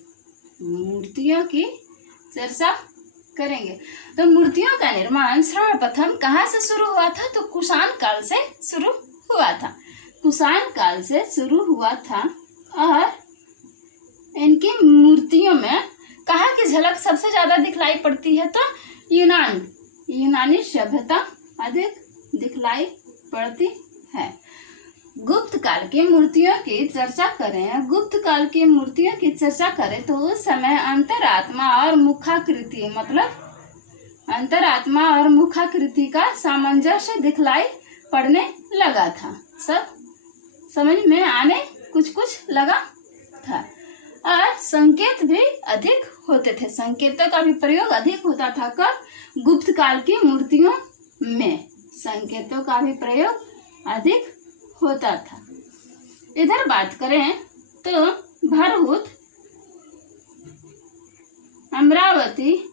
तो मूर्तियों का निर्माण सर्वप्रथम कहाँ से शुरू हुआ था? तो कुषाण काल से शुरू हुआ था। और इनकी मूर्तियों में कहाँ की झलक सबसे ज्यादा दिखलाई पड़ती है? तो यूनानी सभ्यता अधिक दिखलाई पड़ती है। गुप्त काल की मूर्तियों की चर्चा करें, गुप्त काल की मूर्तियों की चर्चा करें तो उस समय अंतरात्मा और मुखाकृति मतलब अंतरात्मा और मुखाकृति का सामंजस्य दिखलाई पड़ने लगा था। सब समझ में आने कुछ कुछ लगा था और संकेत भी अधिक होते थे, संकेतों का भी प्रयोग अधिक होता था। कब? गुप्त काल की मूर्तियों में संकेतों का भी प्रयोग अधिक होता था। इधर बात करें तो भरहुत, अमरावती,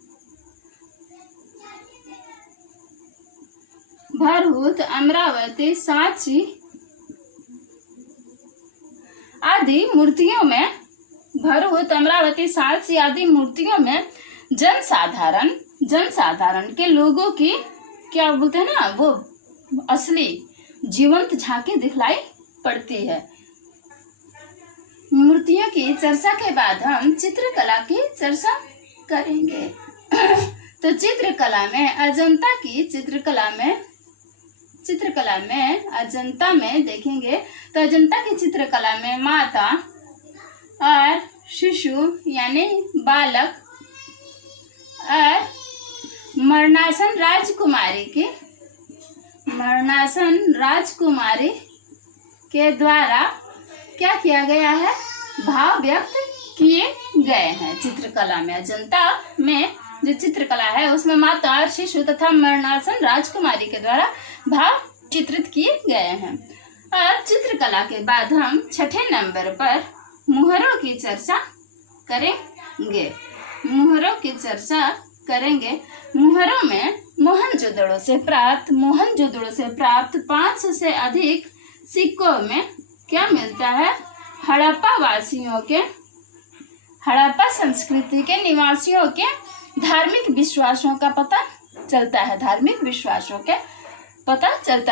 सांची आदि मूर्तियों में जनसाधारण के लोगों की क्या बोलते हैं ना, वो असली जीवंत झांकी दिखलाई पड़ती है। मूर्तियों की चर्चा के बाद हम चित्रकला की चर्चा करेंगे। तो चित्रकला में अजंता में देखेंगे तो अजंता की चित्रकला में माता और शिशु यानी बालक और मरणासन राजकुमारी के द्वारा क्या किया गया है, भाव व्यक्त किए गए हैं। चित्रकला में अजंता में जो चित्रकला है उसमें माता और शिशु तथा मरणासन राजकुमारी के द्वारा भाव चित्रित किए गए हैं। अब चित्रकला के बाद हम छठे नंबर पर मुहरों की चर्चा करेंगे। मुहरों में मोहनजोदड़ो से प्राप्त 500 से अधिक सिक्कों में क्या मिलता है, हड़प्पा संस्कृति के निवासियों के धार्मिक विश्वासों का पता चलता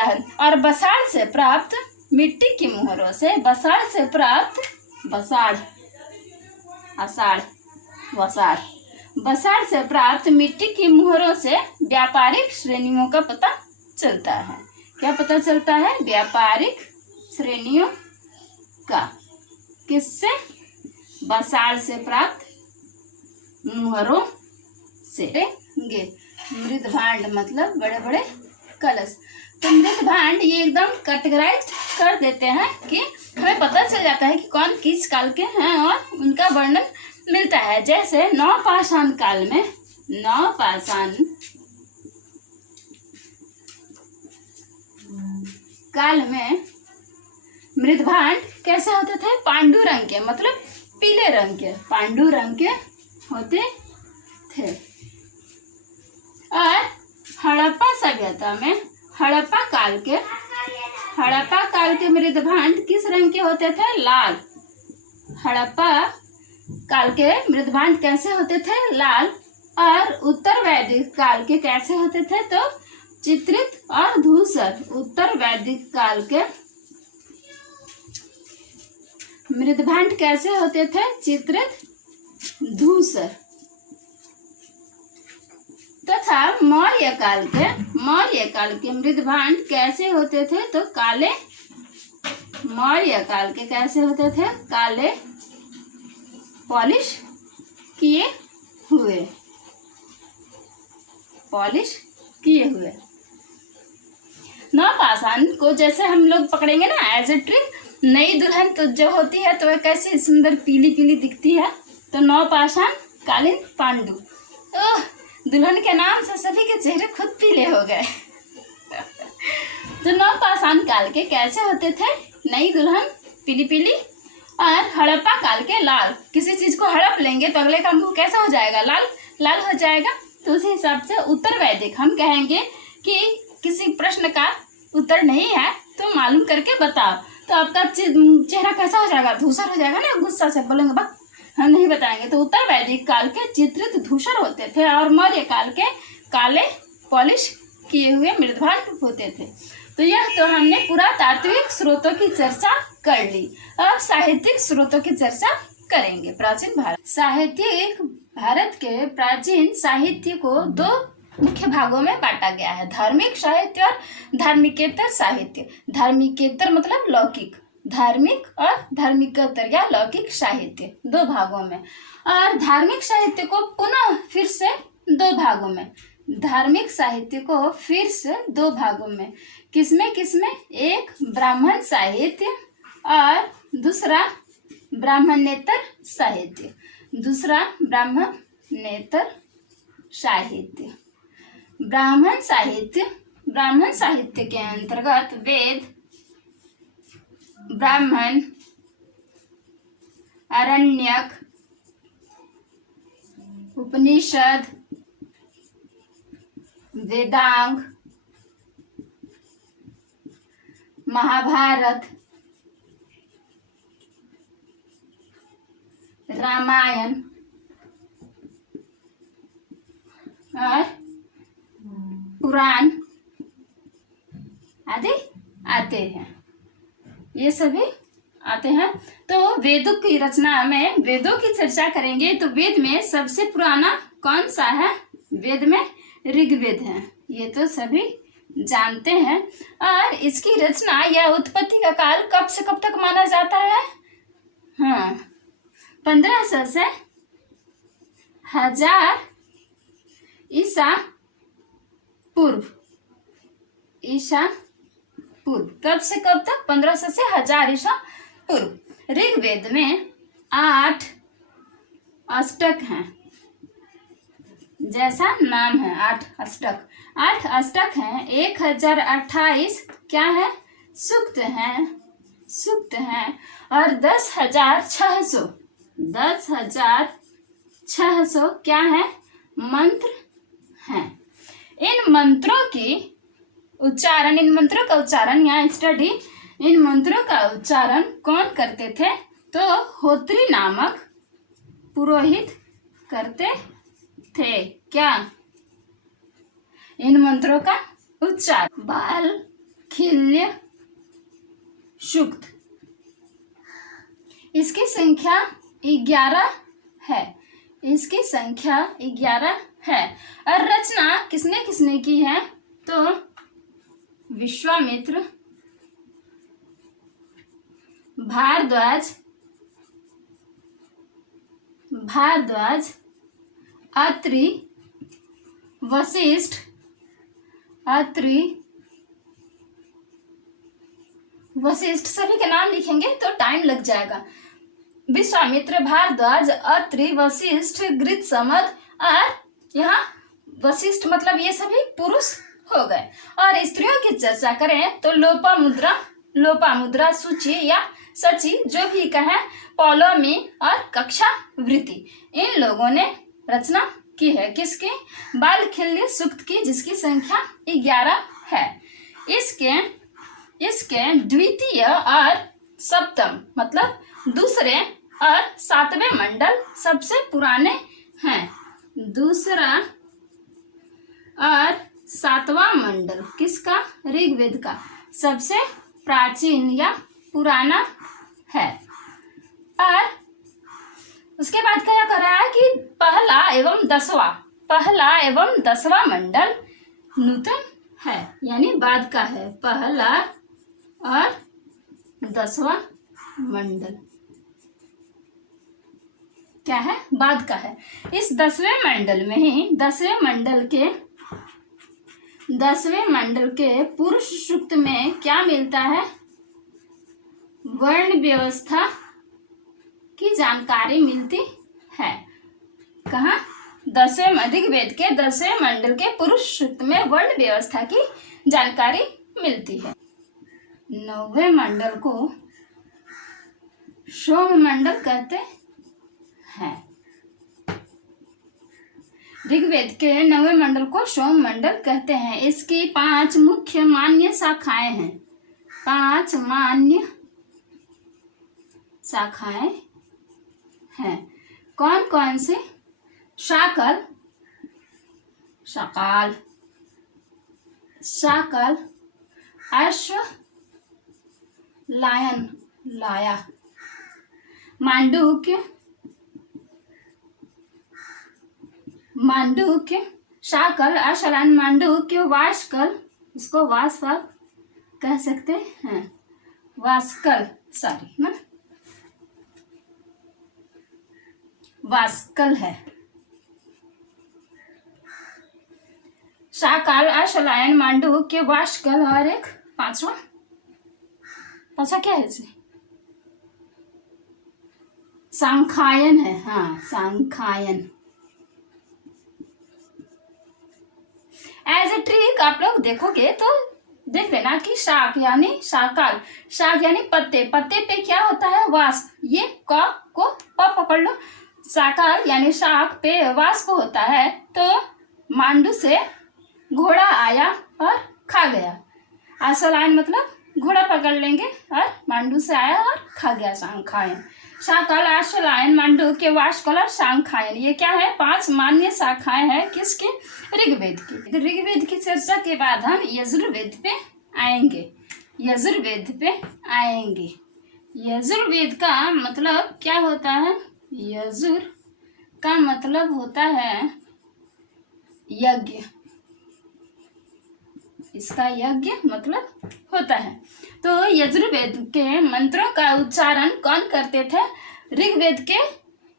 है। और बसाड़ से प्राप्त मिट्टी की मुहरों से बसाड़ से प्राप्त मिट्टी की मुहरों से व्यापारिक श्रेणियों का पता चलता है। क्या पता चलता है? व्यापारिक श्रेणियों का। किससे? बसाड़ से प्राप्त मुहरों से। मृद भांड मतलब बड़े बड़े कलश। तो मृद भांड ये एकदम कैटेगराइज कर देते हैं कि हमें पता चल जाता है कि कौन किस काल के हैं और उनका वर्णन मिलता है। जैसे नवपाषाण काल में मृद भांड कैसे होते थे? पांडु रंग के मतलब पीले रंग के, पांडु रंग के होते थे। और हड़प्पा सभ्यता में हड़प्पा काल के मृद भांड किस रंग के होते थे? लाल। हड़प्पा काल के मृद भांड कैसे होते थे? लाल। और उत्तर वैदिक काल के कैसे होते थे? तो चित्रित और धूसर। उत्तर वैदिक काल के मृद भांड कैसे होते थे? चित्रित, धूसर। तथा मौर्य काल के मृद भांड कैसे होते थे? तो काले। मौर्य काल के कैसे होते थे? काले, पॉलिश किए हुए। नवपाषाण को जैसे हम लोग पकड़ेंगे ना एज ए ट्रिक, नई दुल्हन तो जो होती है तो वह कैसी सुंदर पीली पीली दिखती है। तो नवपाषाण कालीन पांडु। दुल्हन के नाम से सभी के चेहरे खुद पीले हो गए। तो नवपाषाण काल के कैसे होते थे? नई दुल्हन पीली पीली। और हड़प्पा काल के लाल। किसी चीज को हड़प लेंगे तो अगले का मुंह कैसा हो जाएगा? लाल हो जाएगा। तो उसी हिसाब से उत्तर वैदिक हम कहेंगे कि किसी प्रश्न का उत्तर नहीं है तो मालूम करके बताओ। तो आपका चेहरा कैसा हो जाएगा? धूसर हो जाएगा ना। गुस्सा से बोलेंगे बस हम नहीं बताएंगे। तो उत्तर वैदिक काल के चित्रित धूसर होते थे और मौर्य काल के काले, पॉलिश किए हुए मृद भांड होते थे। तो यह तो हमने पुरातात्विक स्रोतों की चर्चा कर ली। अब साहित्यिक स्रोतों की चर्चा करेंगे। प्राचीन भारत के प्राचीन साहित्य को दो मुख्य भागों में बांटा गया है, धार्मिक साहित्य और धार्मिकेतर साहित्य। धार्मिकेतर मतलब लौकिक, धार्मिक और धार्मिकेतर या लौकिक साहित्य, दो भागों में। और धार्मिक साहित्य को पुनः फिर से दो भागों में, धार्मिक साहित्य को फिर से दो भागों में, किसमें किसमें, एक ब्राह्मण साहित्य और दूसरा ब्राह्मणेतर साहित्य, दूसरा ब्राह्मणेतर साहित्य। ब्राह्मण साहित्य के अंतर्गत वेद, ब्राह्मण, आरण्यक, उपनिषद, वेदांग, महाभारत, रामायण और पुराण आदि आते हैं, ये सभी आते हैं। तो वेदों की रचना में वेदों की चर्चा करेंगे तो वेद में सबसे पुराना कौन सा है? वेद में ऋग्वेद है, ये तो सभी जानते हैं। और इसकी रचना या उत्पत्ति का काल कब से कब तक माना जाता है? हाँ, 1500 से 1000 ईसा पूर्व। कब से कब तक? 1500 से 1000 ईसा पूर्व। ऋग्वेद में 8 अष्टक हैं, जैसा नाम है 8 अष्टक। 8 अष्टक हैं, 1028 क्या है? सूक्त हैं और 10,600 क्या है? मंत्र हैं। इन मंत्रों का उच्चारण या स्टडी, इन मंत्रों का उच्चारण कौन करते थे? तो होत्री नामक पुरोहित करते थे। क्या? इन मंत्रों का उच्चारण बाल, खिल्य, सूक्त। इसकी संख्या 11 है, इसकी संख्या 11 है। और रचना किसने किसने की है? तो विश्वामित्र, भारद्वाज, अत्रि, वशिष्ठ सभी के नाम लिखेंगे तो टाइम लग जाएगा। विश्वामित्र, भारद्वाज, अत्रि, वशिष्ठ, गृत्समद और यहाँ वशिष्ठ मतलब ये सभी पुरुष हो गए। और स्त्रियों की चर्चा करें तो लोपामुद्रा, सूची या सची जो भी कहें, पौलोमी और कक्षावृत्ति, इन लोगों ने रचना की है। किसकी? बालखिल्य सूक्त की, जिसकी संख्या 11 है। इसके द्वितीय और सप्तम मतलब दूसरे और 7वें मंडल सबसे पुराने हैं। दूसरा और 7वां मंडल किसका? ऋग्वेद का सबसे प्राचीन या पुराना है। और उसके बाद क्या कर रहा है कि पहला एवं 10वां मंडल नूतन है, यानी बाद का है। पहला और 10वां मंडल क्या है? बाद का है। इस 10वें मंडल के पुरुष सूक्त में क्या मिलता है? वर्ण व्यवस्था की जानकारी मिलती है। कहाँ? ऋग्वेद के 10वें मंडल के पुरुष सूक्त में वर्ण व्यवस्था की जानकारी मिलती है। 9वें मंडल को सोम मंडल कहते हैं। ऋग्वेद के 9वें मंडल को सोम मंडल कहते हैं। इसकी 5 मुख्य मान्य शाखाएं हैं। 5 मान्य शाखाएं हैं। कौन कौन से? शाकल, अश्व, लाया, मांडूक्य, शाकल अशलान मांडूक्य वाष्कल, इसको वाष्प कह सकते हैं, वास्कल, सॉरी ना, वास्कल है। शाकाल अशलायन मांडूक्य वाष्कल, और एक पांचवा क्या है इसमें, सांखायन है। हाँ, सांखायन। एज ए ट्रिक आप लोग देखोगे तो देख लेना कि शाक यानी शाकाल, शाक यानी पत्ते, पत्ते पे क्या होता है, वाष्प, ये क को प पकड़ लो, शाकाल यानी शाक पे वाष्प होता है, तो मांडू से घोड़ा आया और खा गया। आशलायन मतलब घोड़ा पकड़ लेंगे और मांडू से आया और खा गया, सांखायन। शाकल आशलायन मांडू के वाष्कल और सांखायन, ये क्या है, 5 मान्य शाखाएं हैं किसकी, ऋग्वेद की। ऋग्वेद की चर्चा के बाद हम यजुर्वेद पे आएंगे। यजुर्वेद पे आएंगे। यजुर्वेद का मतलब क्या होता है, यजुर का मतलब होता है यज्ञ, इसका यज्ञ मतलब होता है। तो यजुर्वेद के मंत्रों का उच्चारण कौन करते थे, ऋग्वेद के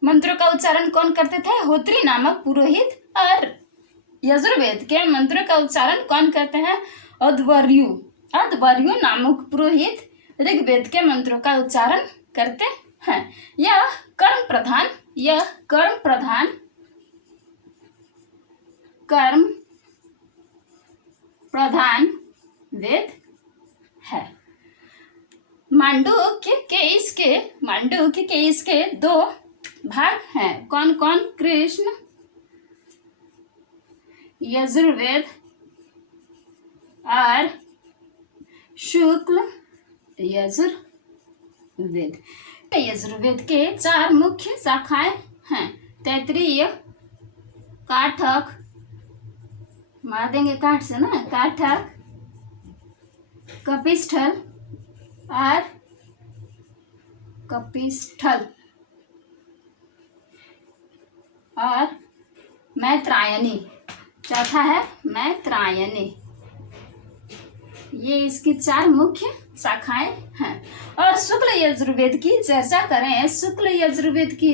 मंत्रों का उच्चारण कौन करते थे, होत्री नामक पुरोहित, और यजुर्वेद के मंत्रों का उच्चारण कौन करते हैं, अध्वर्यु। अध्वर्यु नामक पुरोहित ऋग्वेद के मंत्रों का उच्चारण करते हैं। यह कर्म प्रधान वेद है। मांडूक्य के इसके 2 भाग हैं, कौन कौन, कृष्ण यजुर्वेद और शुक्ल यजुर्वेद। यजुर्वेद के 4 मुख्य शाखाएं हैं, तैत्तिरीय, काठक, मार देंगे काठ से ना, काठक, कपिस्थल और और मैत्रायणी, चौथा है मैत्रायणी। ये इसकी 4 मुख्य शाखाएं हैं। और शुक्ल यजुर्वेद की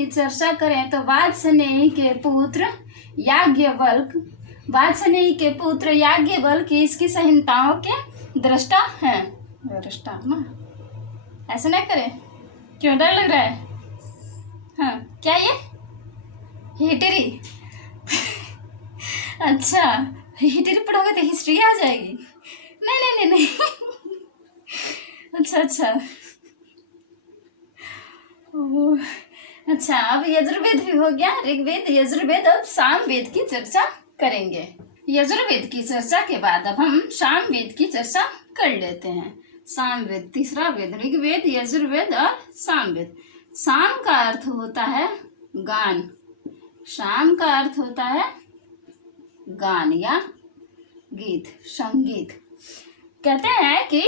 चर्चा करें तो वात्सनेयी के पुत्र याज्ञवल्क्य इसकी संहिताओं के दृष्टा हैं। दृष्टा ना, ऐसा नहीं करें, क्यों डर लग रहा है, हाँ क्या ये हिस्ट्री अच्छा, हिस्ट्री पढ़ोगे तो हिस्ट्री आ जाएगी, नहीं अच्छा अच्छा, अब यजुर्वेद भी हो गया, ऋग्वेद यजुर्वेद। अब सामवेद की चर्चा करेंगे। यजुर्वेद की चर्चा के बाद अब हम सामवेद की चर्चा कर लेते हैं। सामवेद, तीसरा वेद, ऋग्वेद, यजुर्वेद और सामवेद। साम का अर्थ होता है गान, शाम का अर्थ होता है गान या गीत, संगीत। कहते हैं कि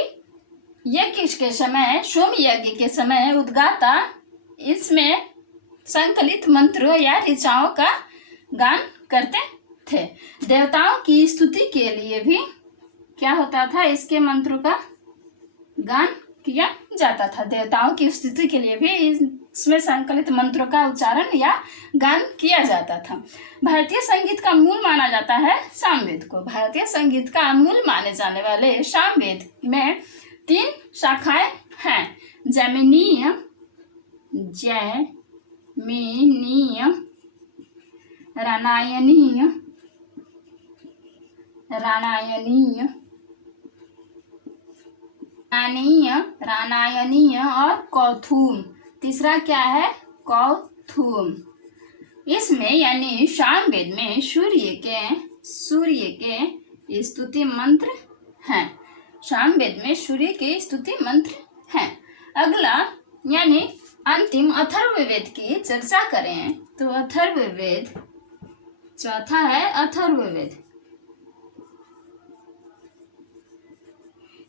यज्ञ के समय, सोम यज्ञ के समय उद्गाता इसमें संकलित मंत्रों या ऋचाओं का गान करते थे। देवताओं की स्तुति के लिए भी क्या होता था, इसके मंत्रों का गान किया जाता था। देवताओं की स्तुति के लिए भी इसमें संकलित मंत्रों का उच्चारण या गान किया जाता था। भारतीय संगीत का मूल माना जाता है सामवेद को। भारतीय संगीत का मूल माने जाने वाले सामवेद में 3 शाखाएं हैं, जैमिनीय, रानायनीय और कौथुम। तीसरा क्या है, कौथुम। इसमें यानी सामवेद में सूर्य के स्तुति मंत्र हैं। सामवेद में सूर्य के स्तुति मंत्र हैं। अगला यानी अंतिम अथर्ववेद की चर्चा करें तो अथर्ववेद, चौथा है अथर्ववेद।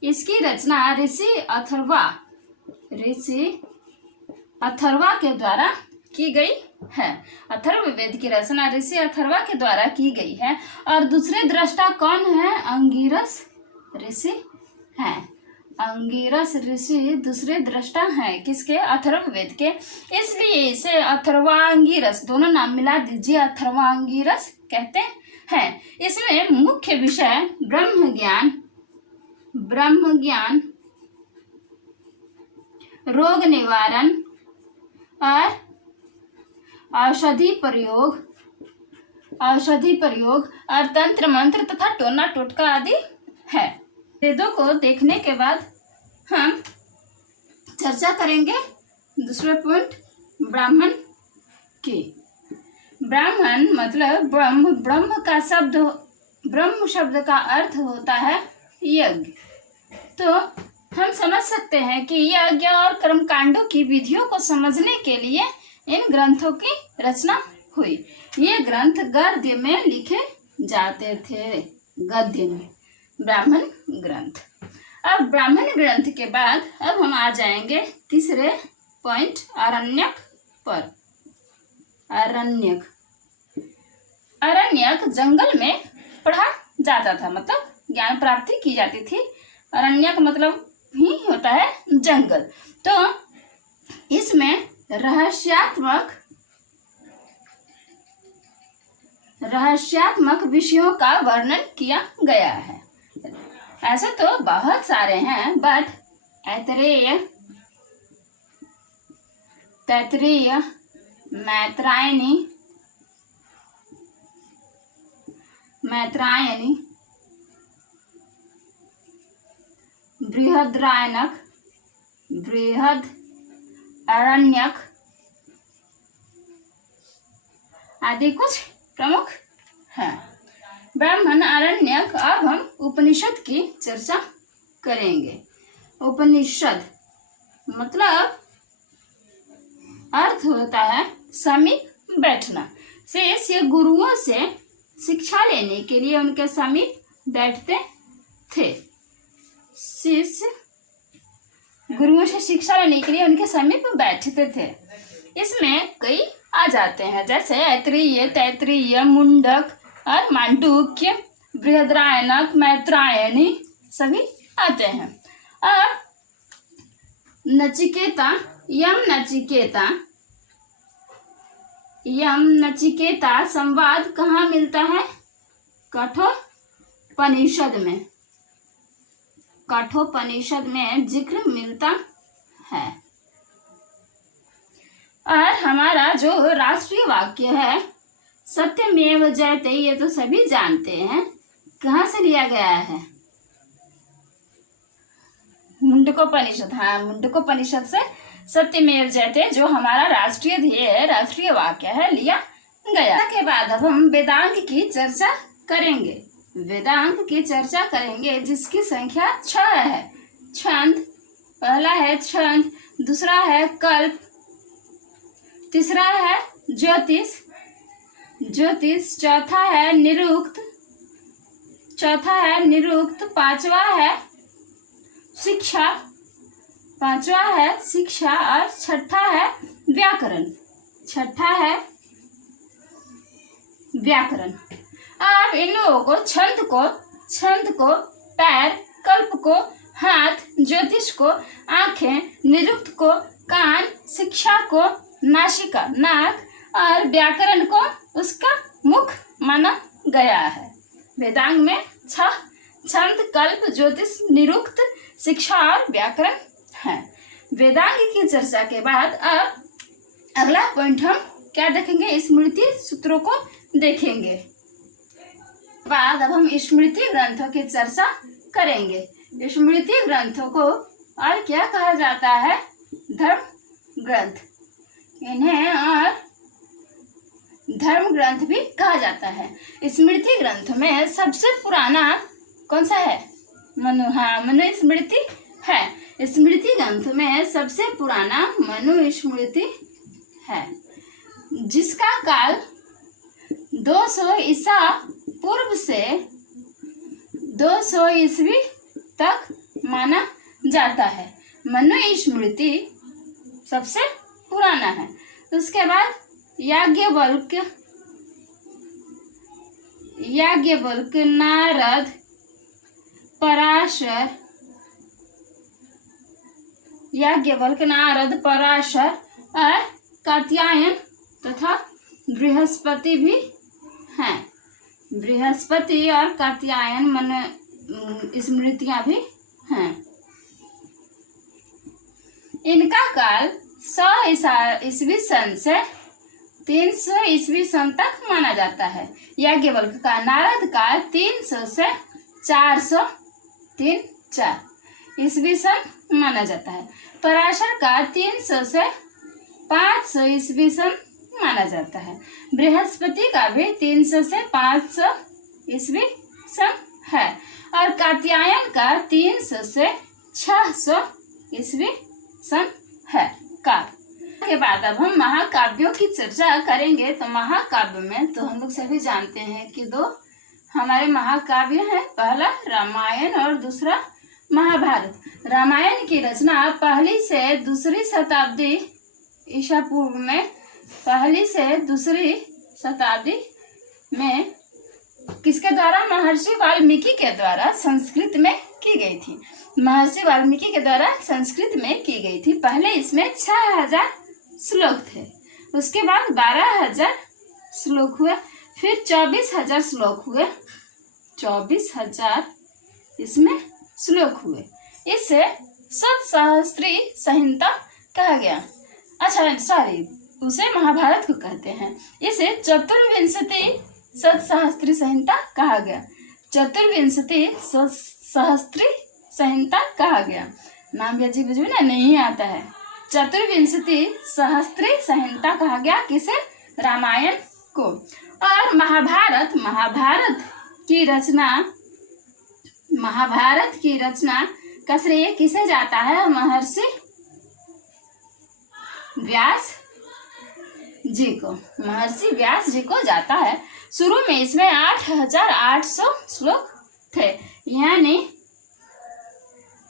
इसकी रचना ऋषि अथर्वा के द्वारा की गई है। अथर्ववेद की रचना ऋषि अथर्वा के द्वारा की गई है और दूसरे दृष्टा कौन है? अंगिरस ऋषि हैं। अंगिरस ऋषि दूसरे दृष्टा हैं किसके? अथर्ववेद के। इसलिए इसे अथर्वांगिरस, दोनों नाम मिला दीजिए, अथर्वांगिरस कहते हैं। इसमें मुख्य विषय ब्रह्म ज्ञान, रोग निवारण और औषधि प्रयोग और तंत्र मंत्र तथा टोना टोटका आदि है। वेदों को देखने के बाद हम चर्चा करेंगे दूसरे पॉइंट ब्राह्मण की। ब्राह्मण मतलब ब्रह्म शब्द का अर्थ होता है यज्ञ। तो हम समझ सकते हैं कि यज्ञ और कर्मकांडों की विधियों को समझने के लिए इन ग्रंथों की रचना हुई। ये ग्रंथ गद्य में लिखे जाते थे, गद्य में, ब्राह्मण ग्रंथ। अब ब्राह्मण ग्रंथ के बाद अब हम आ जाएंगे तीसरे पॉइंट आरण्यक पर। आरण्यक जंगल में पढ़ा जाता था, मतलब ज्ञान प्राप्ति की जाती थी। आरण्यक मतलब ही होता है जंगल। तो इसमें रहस्यात्मक विषयों का वर्णन किया गया है। ऐसे तो बहुत सारे हैं, बट तैत्तिरीय, मैत्रायणी, बृहदारण्यक आदि कुछ प्रमुख हैं। ब्राह्मण, आरण्यक। अब हम उपनिषद की चर्चा करेंगे। उपनिषद मतलब अर्थ होता है समीप बैठना। शिष्य गुरुओं से शिक्षा लेने के लिए उनके समीप बैठते थे। शिष्य गुरुओं से शिक्षा लेने के लिए उनके समीप बैठते थे। इसमें कई आ जाते हैं, जैसे ऐत्रेय, तैत्तिरीय, मुंडक और मांडुक्य, बृहदारण्यक, मैत्रायणी सभी आते हैं। अब यम नचिकेता संवाद कहाँ मिलता है? कठोपनिषद में जिक्र मिलता है। और हमारा जो राष्ट्रीय वाक्य है सत्यमेव जयते, ये तो सभी जानते हैं, कहाँ से लिया गया है? मुंडकोपनिषद। हाँ, मुंडकोपनिषद से सत्यमेव जयते जो हमारा राष्ट्रीय ध्येय है, राष्ट्रीय वाक्य है, लिया गया। के बाद अब हम वेदांग की चर्चा करेंगे। जिसकी संख्या 6 है। छंद, पहला है छंद, दूसरा है कल्प, तीसरा है ज्योतिष, चौथा है निरुक्त, पांचवा है शिक्षा और छठा है व्याकरण। अब इन लोगों को छंद को पैर, कल्प को हाथ, ज्योतिष को आंखें, निरुक्त को कान, शिक्षा को नासिका, नाक और व्याकरण को उसका मुख माना गया है। वेदांग में 6 छंद, कल्प, ज्योतिष, निरुक्त, शिक्षा और व्याकरण है। वेदांग की चर्चा के बाद अब अगला पॉइंट हम क्या देखेंगे? स्मृति सूत्रों को देखेंगे। बाद अब हम स्मृति ग्रंथों की चर्चा करेंगे। स्मृति ग्रंथों को और क्या कहा जाता है? धर्म ग्रंथ। इन्हें और धर्म ग्रंथ भी कहा जाता है। स्मृति ग्रंथ में सबसे पुराना कौन सा है? मनुस्मृति है। स्मृति ग्रंथ में सबसे पुराना मनुस्मृति है, जिसका काल 200 ईसा पूर्व से 200 ईस्वी तक माना जाता है। मनुस्मृति सबसे पुराना है। उसके बाद याज्ञवल्क्य, नारद, पराशर, याज्ञवल्क्य, नारद, पराशर और कात्यायन तथा बृहस्पति भी हैं। बृहस्पति और कात्यायन मन स्मृतियां भी हैं। इनका काल 100 ईस्वी सन से 300 ईस्वी सन तक माना जाता है। याज्ञवल्क्य का नारद काल 300 से 403 ईस्वी सन माना जाता है। पराशर का 300 से 500 ईस्वी सन माना जाता है। बृहस्पति का भी 300 से 500 ईस्वी सन है और कात्यायन का 300 से 600 ईस्वी सन है काल। के बाद अब हम महाकाव्यों की चर्चा करेंगे। तो महाकाव्य में तो हम लोग सभी जानते हैं कि दो हमारे महाकाव्य हैं, पहला रामायण और दूसरा महाभारत। रामायण की रचना पहली से दूसरी शताब्दी ईसा पूर्व में, पहली से दूसरी शताब्दी में किसके द्वारा? महर्षि वाल्मीकि के द्वारा संस्कृत में की गई थी। महर्षि वाल्मीकि के द्वारा संस्कृत में की गई थी। पहले इसमें 6000 श्लोक थे, उसके बाद 12000 श्लोक हुए, फिर 24000 श्लोक हुए, 24000 इसमें श्लोक हुए। इसे सतसहस्त्री संहिता कहा गया। अच्छा सॉरी, उसे महाभारत को कहते हैं। इसे चतुर्विंशति सतसहस्त्री संहिता कहा गया। चतुर्विंशति सहस्त्री संहिता कहा गया। नाम भी अजीब अजीब ना नहीं आता है। चतुर्विंशति सहस्त्री संहिता कहा गया किसे? रामायण को। और महाभारत की रचना का श्रेय किसे जाता है? महर्षि व्यास जी को। महर्षि व्यास जी को जाता है। शुरू में इसमें 8800 श्लोक थे, यानी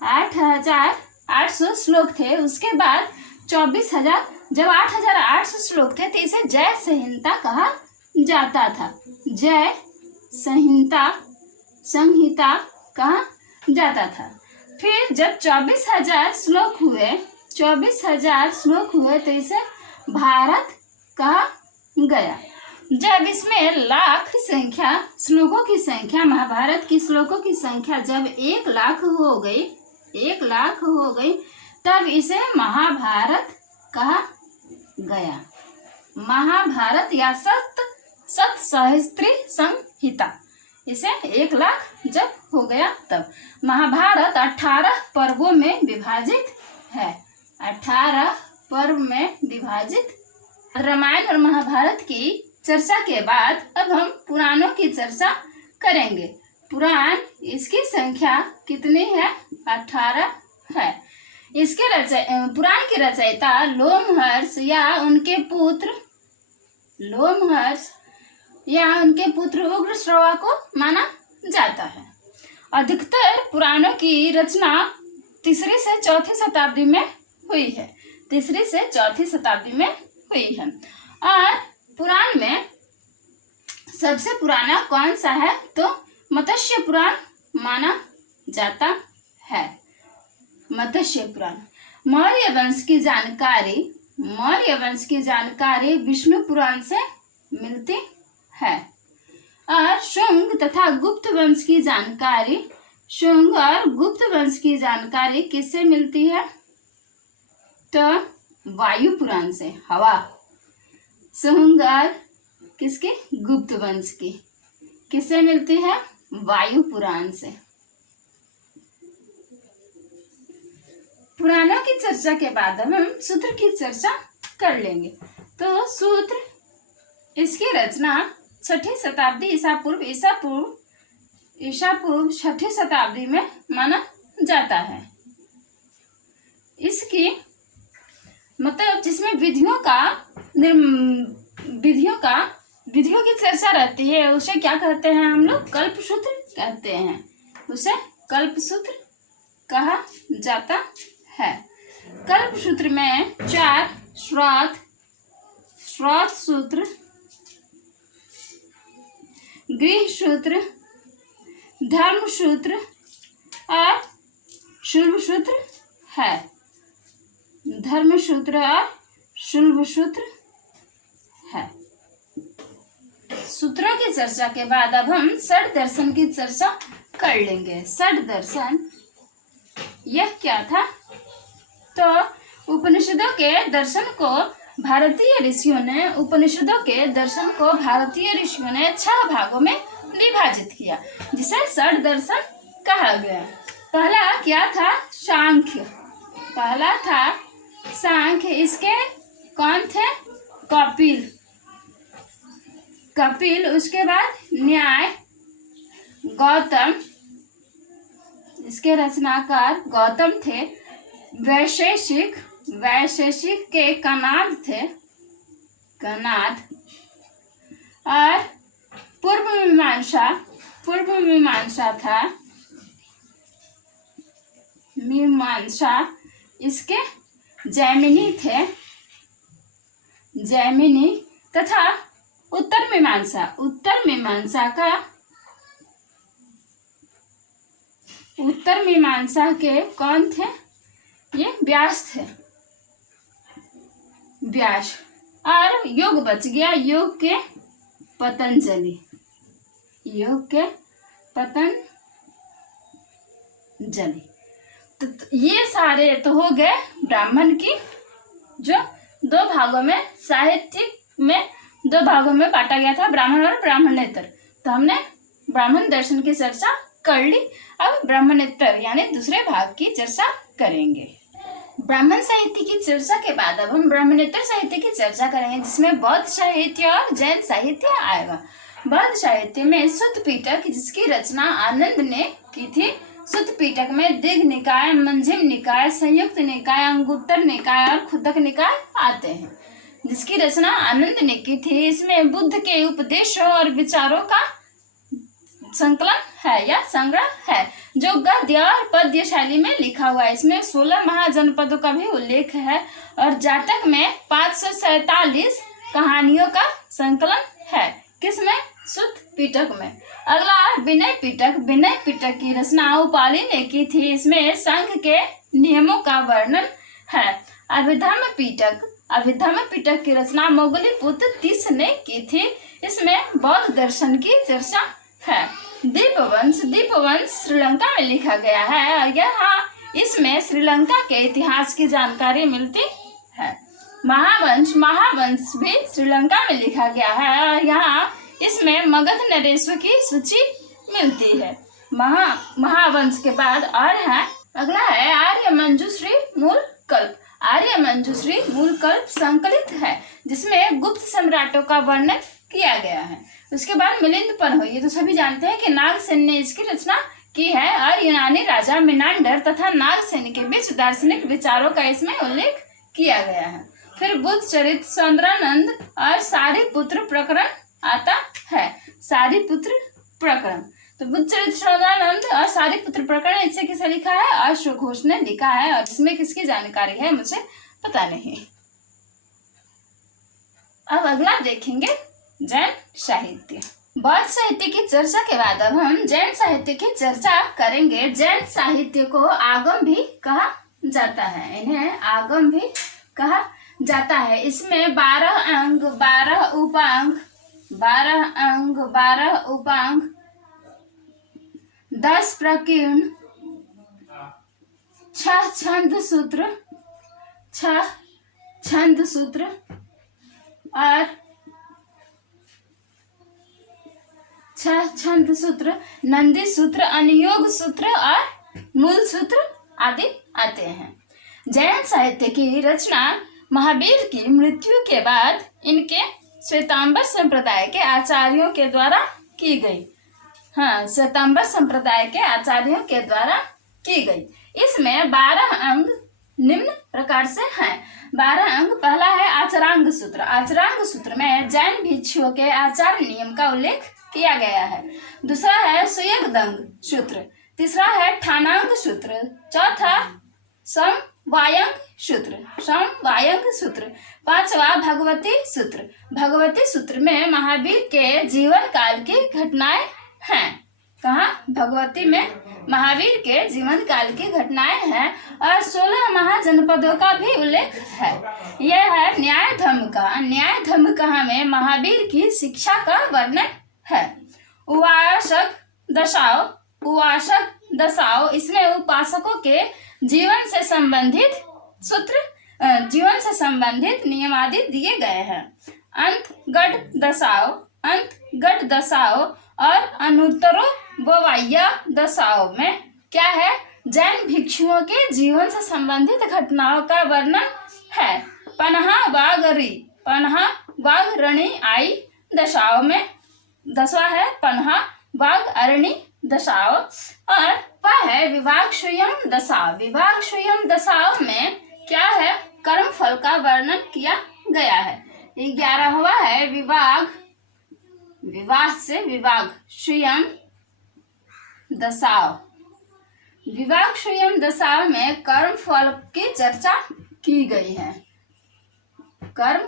8800 श्लोक थे। उसके बाद 24000, जब 8800 श्लोक थे तो इसे जय संहिता कहा जाता था। जय संहिता कहा जाता था। फिर जब 24000 श्लोक हुए तो इसे भारत कहा गया। जब इसमें लाख संख्या श्लोकों की संख्या, महाभारत की श्लोकों की संख्या जब 1,00,000 हो गई तब इसे महाभारत कहा गया। महाभारत या सतसहस्त्री संहिता, इसे 1,00,000 जब हो गया तब। महाभारत 18 पर्वों में विभाजित है। 18 पर्व में विभाजित। रामायण और महाभारत की चर्चा के बाद अब हम पुराणों की चर्चा करेंगे। पुराण, इसकी संख्या कितनी है? 18 है। पुराण के रचयिता लोमहर्ष या उनके पुत्र उग्रश्रवा को माना जाता है। अधिकतर पुराणों की रचना 3री से 4थी शताब्दी में हुई है। 3री से 4थी शताब्दी में हुई है। और पुराण में सबसे पुराना कौन सा है? तो मत्स्य पुराण माना जाता है। मत्स्य पुराण। मौर्य वंश की जानकारी विष्णु पुराण से मिलती है। और शुंग तथा गुप्त वंश की जानकारी किससे मिलती है? तो वायु पुराण से, हवा। शुंग और किसके? गुप्त वंश की किससे मिलती है? वायु पुराण से। पुराणों की चर्चा के बाद हम सूत्र की चर्चा कर लेंगे। तो सूत्र, इसकी रचना 6ठी शताब्दी ईसा पूर्व 6ठी शताब्दी में माना जाता है। इसकी मतलब जिसमें विधियों की चर्चा रहती है, उसे क्या कहते हैं हम लोग? कल्पसूत्र कहते हैं। उसे कल्पसूत्र कहा जाता है। कल्पसूत्र में 4 स्रोत सूत्र, गृह सूत्र, धर्म सूत्र और शुल्ब सूत्र है। धर्म सूत्र और शुल्ब सूत्र है। सूत्रों की चर्चा के बाद अब हम षड दर्शन की चर्चा कर लेंगे। षड दर्शन यह क्या था? तो उपनिषदों के दर्शन को भारतीय ऋषियों ने 6 भागों में विभाजित किया, जिसे षड दर्शन कहा गया। पहला क्या था? सांख्य। पहला था सांख्य। इसके कौन थे? कपिल। उसके बाद न्याय, गौतम। इसके रचनाकार गौतम थे। वैशेषिक के कनाद थे। और पूर्व मीमांसा था। इसके जैमिनी थे। तथा उत्तर मीमांसा के कौन थे? ये व्यास थे। और योग बच गया, योग के पतंजलि। तो ये सारे तो हो गए ब्राह्मण की, जो 2 भागों में साहित्यिक में 2 भागों में बांटा गया था, ब्राह्मण और ब्राह्मणेतर। तो हमने ब्राह्मण दर्शन की चर्चा कर ली। अब ब्राह्मणेतर यानी दूसरे भाग की चर्चा करेंगे। ब्राह्मण साहित्य की चर्चा के बाद अब हम ब्राह्मणेतर साहित्य की चर्चा करेंगे, जिसमें बौद्ध साहित्य और जैन साहित्य आएगा। बौद्ध साहित्य में सुत्त पिटक, जिसकी रचना आनंद ने की थी। सुत्त पिटक में दीर्घ निकाय, मंजिम निकाय, संयुक्त निकाय, अंगुत्तर निकाय और खुदक निकाय आते हैं, जिसकी रचना आनंद ने की थी। इसमें बुद्ध के उपदेशों और विचारों का संकलन है या संग्रह है, जो गद्य और पद्य शैली में लिखा हुआ है। इसमें 16 महाजनपदों का भी उल्लेख है और जातक में 547 कहानियों का संकलन है। किसमें? सुत्त पिटक में। अगला विनय पिटक की रचना उपाली ने की थी। इसमें संघ के नियमों का वर्णन है। अभिधम्म पिटक की रचना मोगलीपुत्र तीस ने की थी। इसमें बौद्ध दर्शन की चर्चा है। दीपवंश श्रीलंका में लिखा गया है और यहाँ इसमें श्रीलंका के इतिहास की जानकारी मिलती है। महावंश भी श्रीलंका में लिखा गया है और यहाँ इसमें मगध नरेशों की सूची मिलती है। महावंश के बाद और है, अगला है आर्य मंजूश्री मूल कल्प संकलित है, जिसमें गुप्त सम्राटों का वर्णन किया गया है। उसके बाद मिलिंद पर्व, ये तो सभी जानते हैं कि नागसेन ने इसकी रचना की है और यूनानी राजा मिनांडर तथा नागसेन के बीच दार्शनिक विचारों का इसमें उल्लेख किया गया है। फिर बुद्ध चरित, सौंदरानंद और सारिपुत्र प्रकरण आता है। तो बुद्ध चरित, सौंदरानंद और सारिपुत्र प्रकरण इससे किसे लिखा है? अशोक घोष ने लिखा है और इसमें किसकी जानकारी है मुझे पता नहीं। अब अगला देखेंगे जैन साहित्य। बौद्ध साहित्य की चर्चा के बाद अब हम जैन साहित्य की चर्चा करेंगे। जैन साहित्य को आगम भी कहा जाता है। इन्हें आगम भी कहा जाता है। इसमें 12 अंग, 12 उपांग, 10 प्रकीर्ण, 6 छंद सूत्र और 6 छंद सूत्र, नंदी सूत्र, अनुयोग सूत्र और मूल सूत्र आदि आते हैं। जैन साहित्य की रचना महावीर की मृत्यु के बाद इनके श्वेतांबर संप्रदाय के आचार्यों के द्वारा की गई। श्वेतांबर संप्रदाय के आचार्यों के द्वारा की गई। इसमें 12 अंग निम्न प्रकार से हैं। 12 अंग, पहला है आचरांग सूत्र। आचरांग सूत्र में जैन भिक्षुओं के आचार नियम का उल्लेख किया गया है। दूसरा है सुयगदंग सूत्र। तीसरा है ठानांग सूत्र। चौथा समवायंग सूत्र, समवायंग सूत्र। पांचवा भगवती सूत्र। भगवती सूत्र में महावीर के जीवन काल की घटनाएं हैं। कहाँ? भगवती में महावीर के जीवन काल की घटनाएं हैं और 16 महाजनपदों का भी उल्लेख है। यह है न्याय धर्म का। न्याय धर्म कहाँ में महावीर की शिक्षा का वर्णन है। उपासक दशाओं, इसमें उपासकों के जीवन से संबंधित सूत्र, जीवन से संबंधित नियमादि दिए गए हैं। अंतगढ़ दशाओं और अनुत्तरोपवाय्य दशाओं में क्या है? जैन भिक्षुओं के जीवन से संबंधित घटनाओं का वर्णन है। पन्हा वाघरणी आई दशाओं में 10वां है पन्हा वाघरणी दशाओं, और वह है विभाग स्वयं दशा। विभाग स्वयं दशाओं में क्या है? कर्म फल का वर्णन किया गया है। 11वां है विवाह से विभाग स्वयं दशाओं। विभाग स्वयं दशाओं में कर्म फल की चर्चा की गई है, कर्म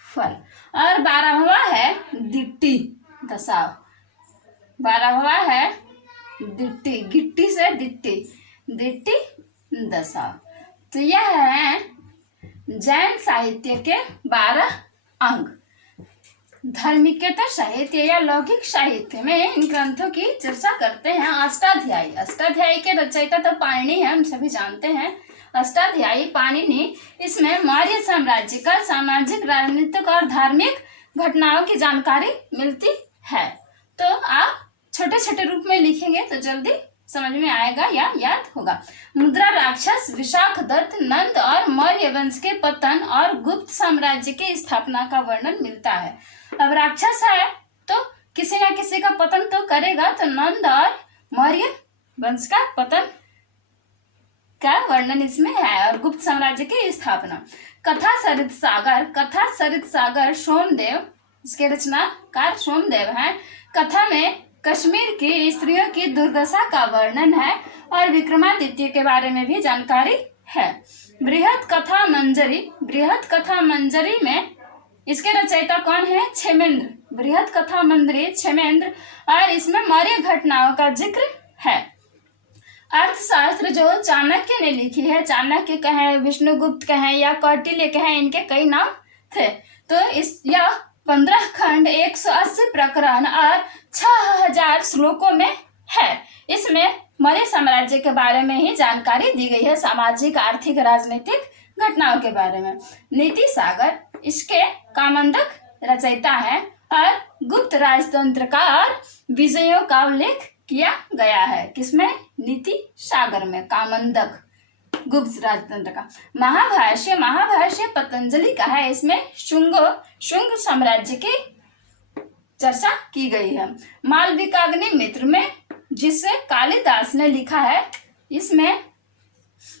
फल। और 12वां है दिट्टी दशाओं। 12वां है दिट्टी, गिट्टी से दिट्टी दशाओं। तो यह है जैन साहित्य के 12 अंग। धर्मिकेतर साहित्य या लौकिक साहित्य में इन ग्रंथों की चर्चा करते हैं। अष्टाध्यायी, अष्टाध्यायी के रचयिता तो पाणिनि है, हम सभी जानते हैं। अष्टाध्यायी पाणिनि, इसमें मौर्य साम्राज्य का सामाजिक, राजनीतिक और धार्मिक घटनाओं की जानकारी मिलती है। तो आप छोटे छोटे रूप में लिखेंगे तो जल्दी समझ में आएगा या याद होगा। मुद्रा राक्षस, विशाखदत्त, नंद और मौर्य वंश के पतन और गुप्त साम्राज्य की स्थापना का वर्णन मिलता है। अब राक्षस है तो किसी न किसी का पतन तो करेगा, तो नंद और मौर्य वंश का पतन का वर्णन इसमें है और गुप्त साम्राज्य की स्थापना। कथा सरित सागर सोमदेव, इसके रचनाकार सोमदेव हैं। कथा में कश्मीर की स्त्रियों की दुर्दशा का वर्णन है और विक्रमादित्य के बारे में भी जानकारी है। बृहत कथा मंजरी में इसके रचयिता कौन है? क्षेमेंद्र। बृहत कथा मंजरी क्षेमेंद्र, और इसमें मौर्य घटनाओं का जिक्र है। अर्थशास्त्र जो चाणक्य ने लिखी है, चाणक्य कहें, विष्णुगुप्त कहें या कौटिल्य कहें, इनके कई नाम थे। तो यह 15 खंड, 180 प्रकरण और 6000 श्लोकों में है। इसमें मौर्य साम्राज्य के बारे में ही जानकारी दी गई है, सामाजिक, आर्थिक, राजनीतिक घटनाओं के बारे में। नीति सागर इसके कामंदक रचयिता है और गुप्त राजतंत्र का और विजयों का उल्लेख किया गया है। किसमें? नीति सागर में, कामंदक, गुप्त राजतंत्र का। महाभाष्य पतंजलि का है। इसमें शुंग साम्राज्य की चर्चा की गई है। मालविकाग्नि मित्र में, जिसे कालिदास ने लिखा है, इसमें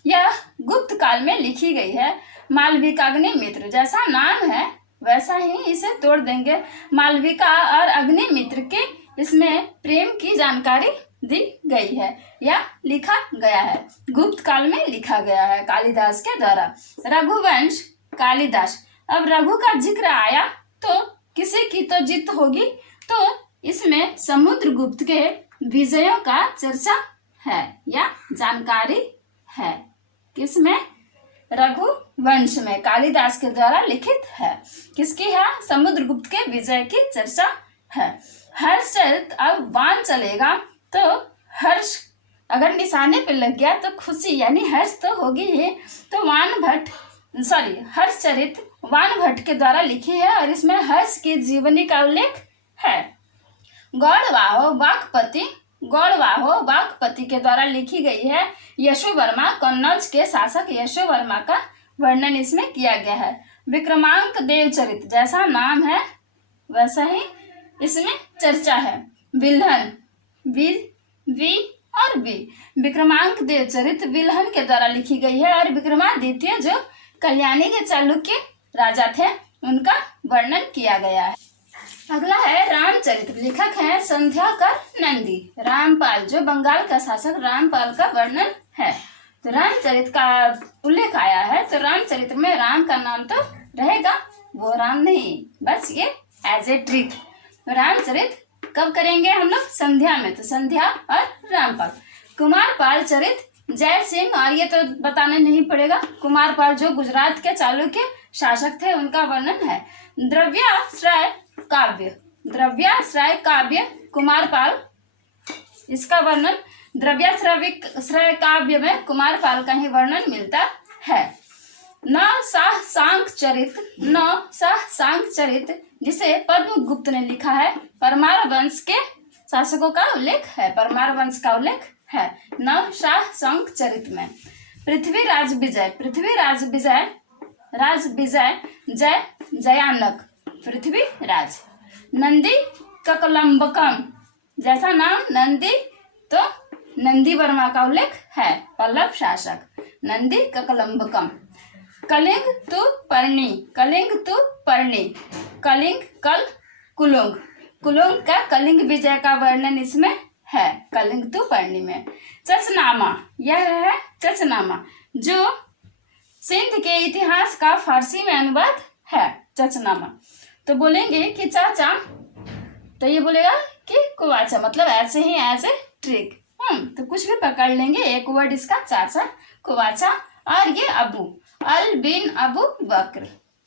यह गुप्त काल में लिखी गई है। मालविकाग्नि मित्र, जैसा नाम है वैसा ही इसे तोड़ देंगे। मालविका और अग्निमित्र के इसमें प्रेम की जानकारी दी गई है या लिखा गया है, गुप्त काल में लिखा गया है कालिदास के द्वारा। रघुवंश कालिदास, अब रघु का जिक्र आया तो किसी की तो जीत होगी, तो इसमें समुद्रगुप्त के विजयों का चर्चा है या जानकारी है। किसमें? रघुवंश में, कालिदास के द्वारा लिखित है। किसकी है? समुद्रगुप्त के विजय की चर्चा है। हर्षचरित, अब वान चलेगा तो हर्ष अगर निशाने पे लग गया तो खुशी यानी हर्ष तो होगी ही। तो हर्षचरित वान भट्ट के द्वारा लिखी है और इसमें हर्ष की जीवनी का उल्लेख है। गौड़वाहो वाक्पति के द्वारा लिखी गई है। यशोवर्मा, कन्नौज के शासक यशोवर्मा का वर्णन इसमें किया गया है। विक्रमांक देवचरित, जैसा नाम है वैसा ही इसमें चर्चा है। विल्हन, विक्रमांक देवचरित विल्हन के द्वारा लिखी गई है और विक्रमादित्य जो कल्याणी के चालुक्य राजा थे उनका वर्णन किया गया है। अगला है रामचरित, लेखक हैं संध्याकर नंदी। रामपाल, जो बंगाल का शासक रामपाल का वर्णन है। तो रामचरित का उल्लेख आया है, तो रामचरित में राम का नाम तो रहेगा, वो राम नहीं, बस ये एज ए ट्रिक। रामचरित कब करेंगे हम लोग? संध्या में, तो संध्या और रामपाल। कुमारपाल चरित जय सिंह, और ये तो बताना नहीं पड़ेगा, कुमारपाल जो गुजरात के चालुक्य शासक थे उनका वर्णन है। द्रव्याश्रय काव्य, द्रव्याश्रय काव्य कुमारपाल, इसका वर्णन द्रव्याश्रय काव्य में कुमारपाल का ही वर्णन मिलता है। नौ शाह सांक चरित जिसे पद्मगुप्त ने लिखा है, परमार वंश के शासकों का उल्लेख है, परमार वंश का उल्लेख है नव शाह सांक चरित में। पृथ्वीराज विजय जय जयानक, पृथ्वीराज। नंदी ककलंबकम, जैसा नाम नंदी तो नंदी वर्मा का उल्लेख है, पल्लव शासक। नंदी ककलंबकम। कलिंग तु पर्णी, कलिंग कल कुलुंग, कुलुंग का कलिंग विजय का वर्णन इसमें है, कलिंग तु पर्णी में। चचनामा, यह है चचनामा जो सिंध के इतिहास का फारसी में अनुवाद है, चचनामा। तो बोलेंगे कि चाचा, तो ये बोलेगा कि कुवाचा, मतलब ऐसे ही एज ए ट्रिक। तो कुछ भी पकड़ लेंगे, एक वर्ड इसका चाचा, कुवाचा, और ये अबू, अल बिन अबू बकर।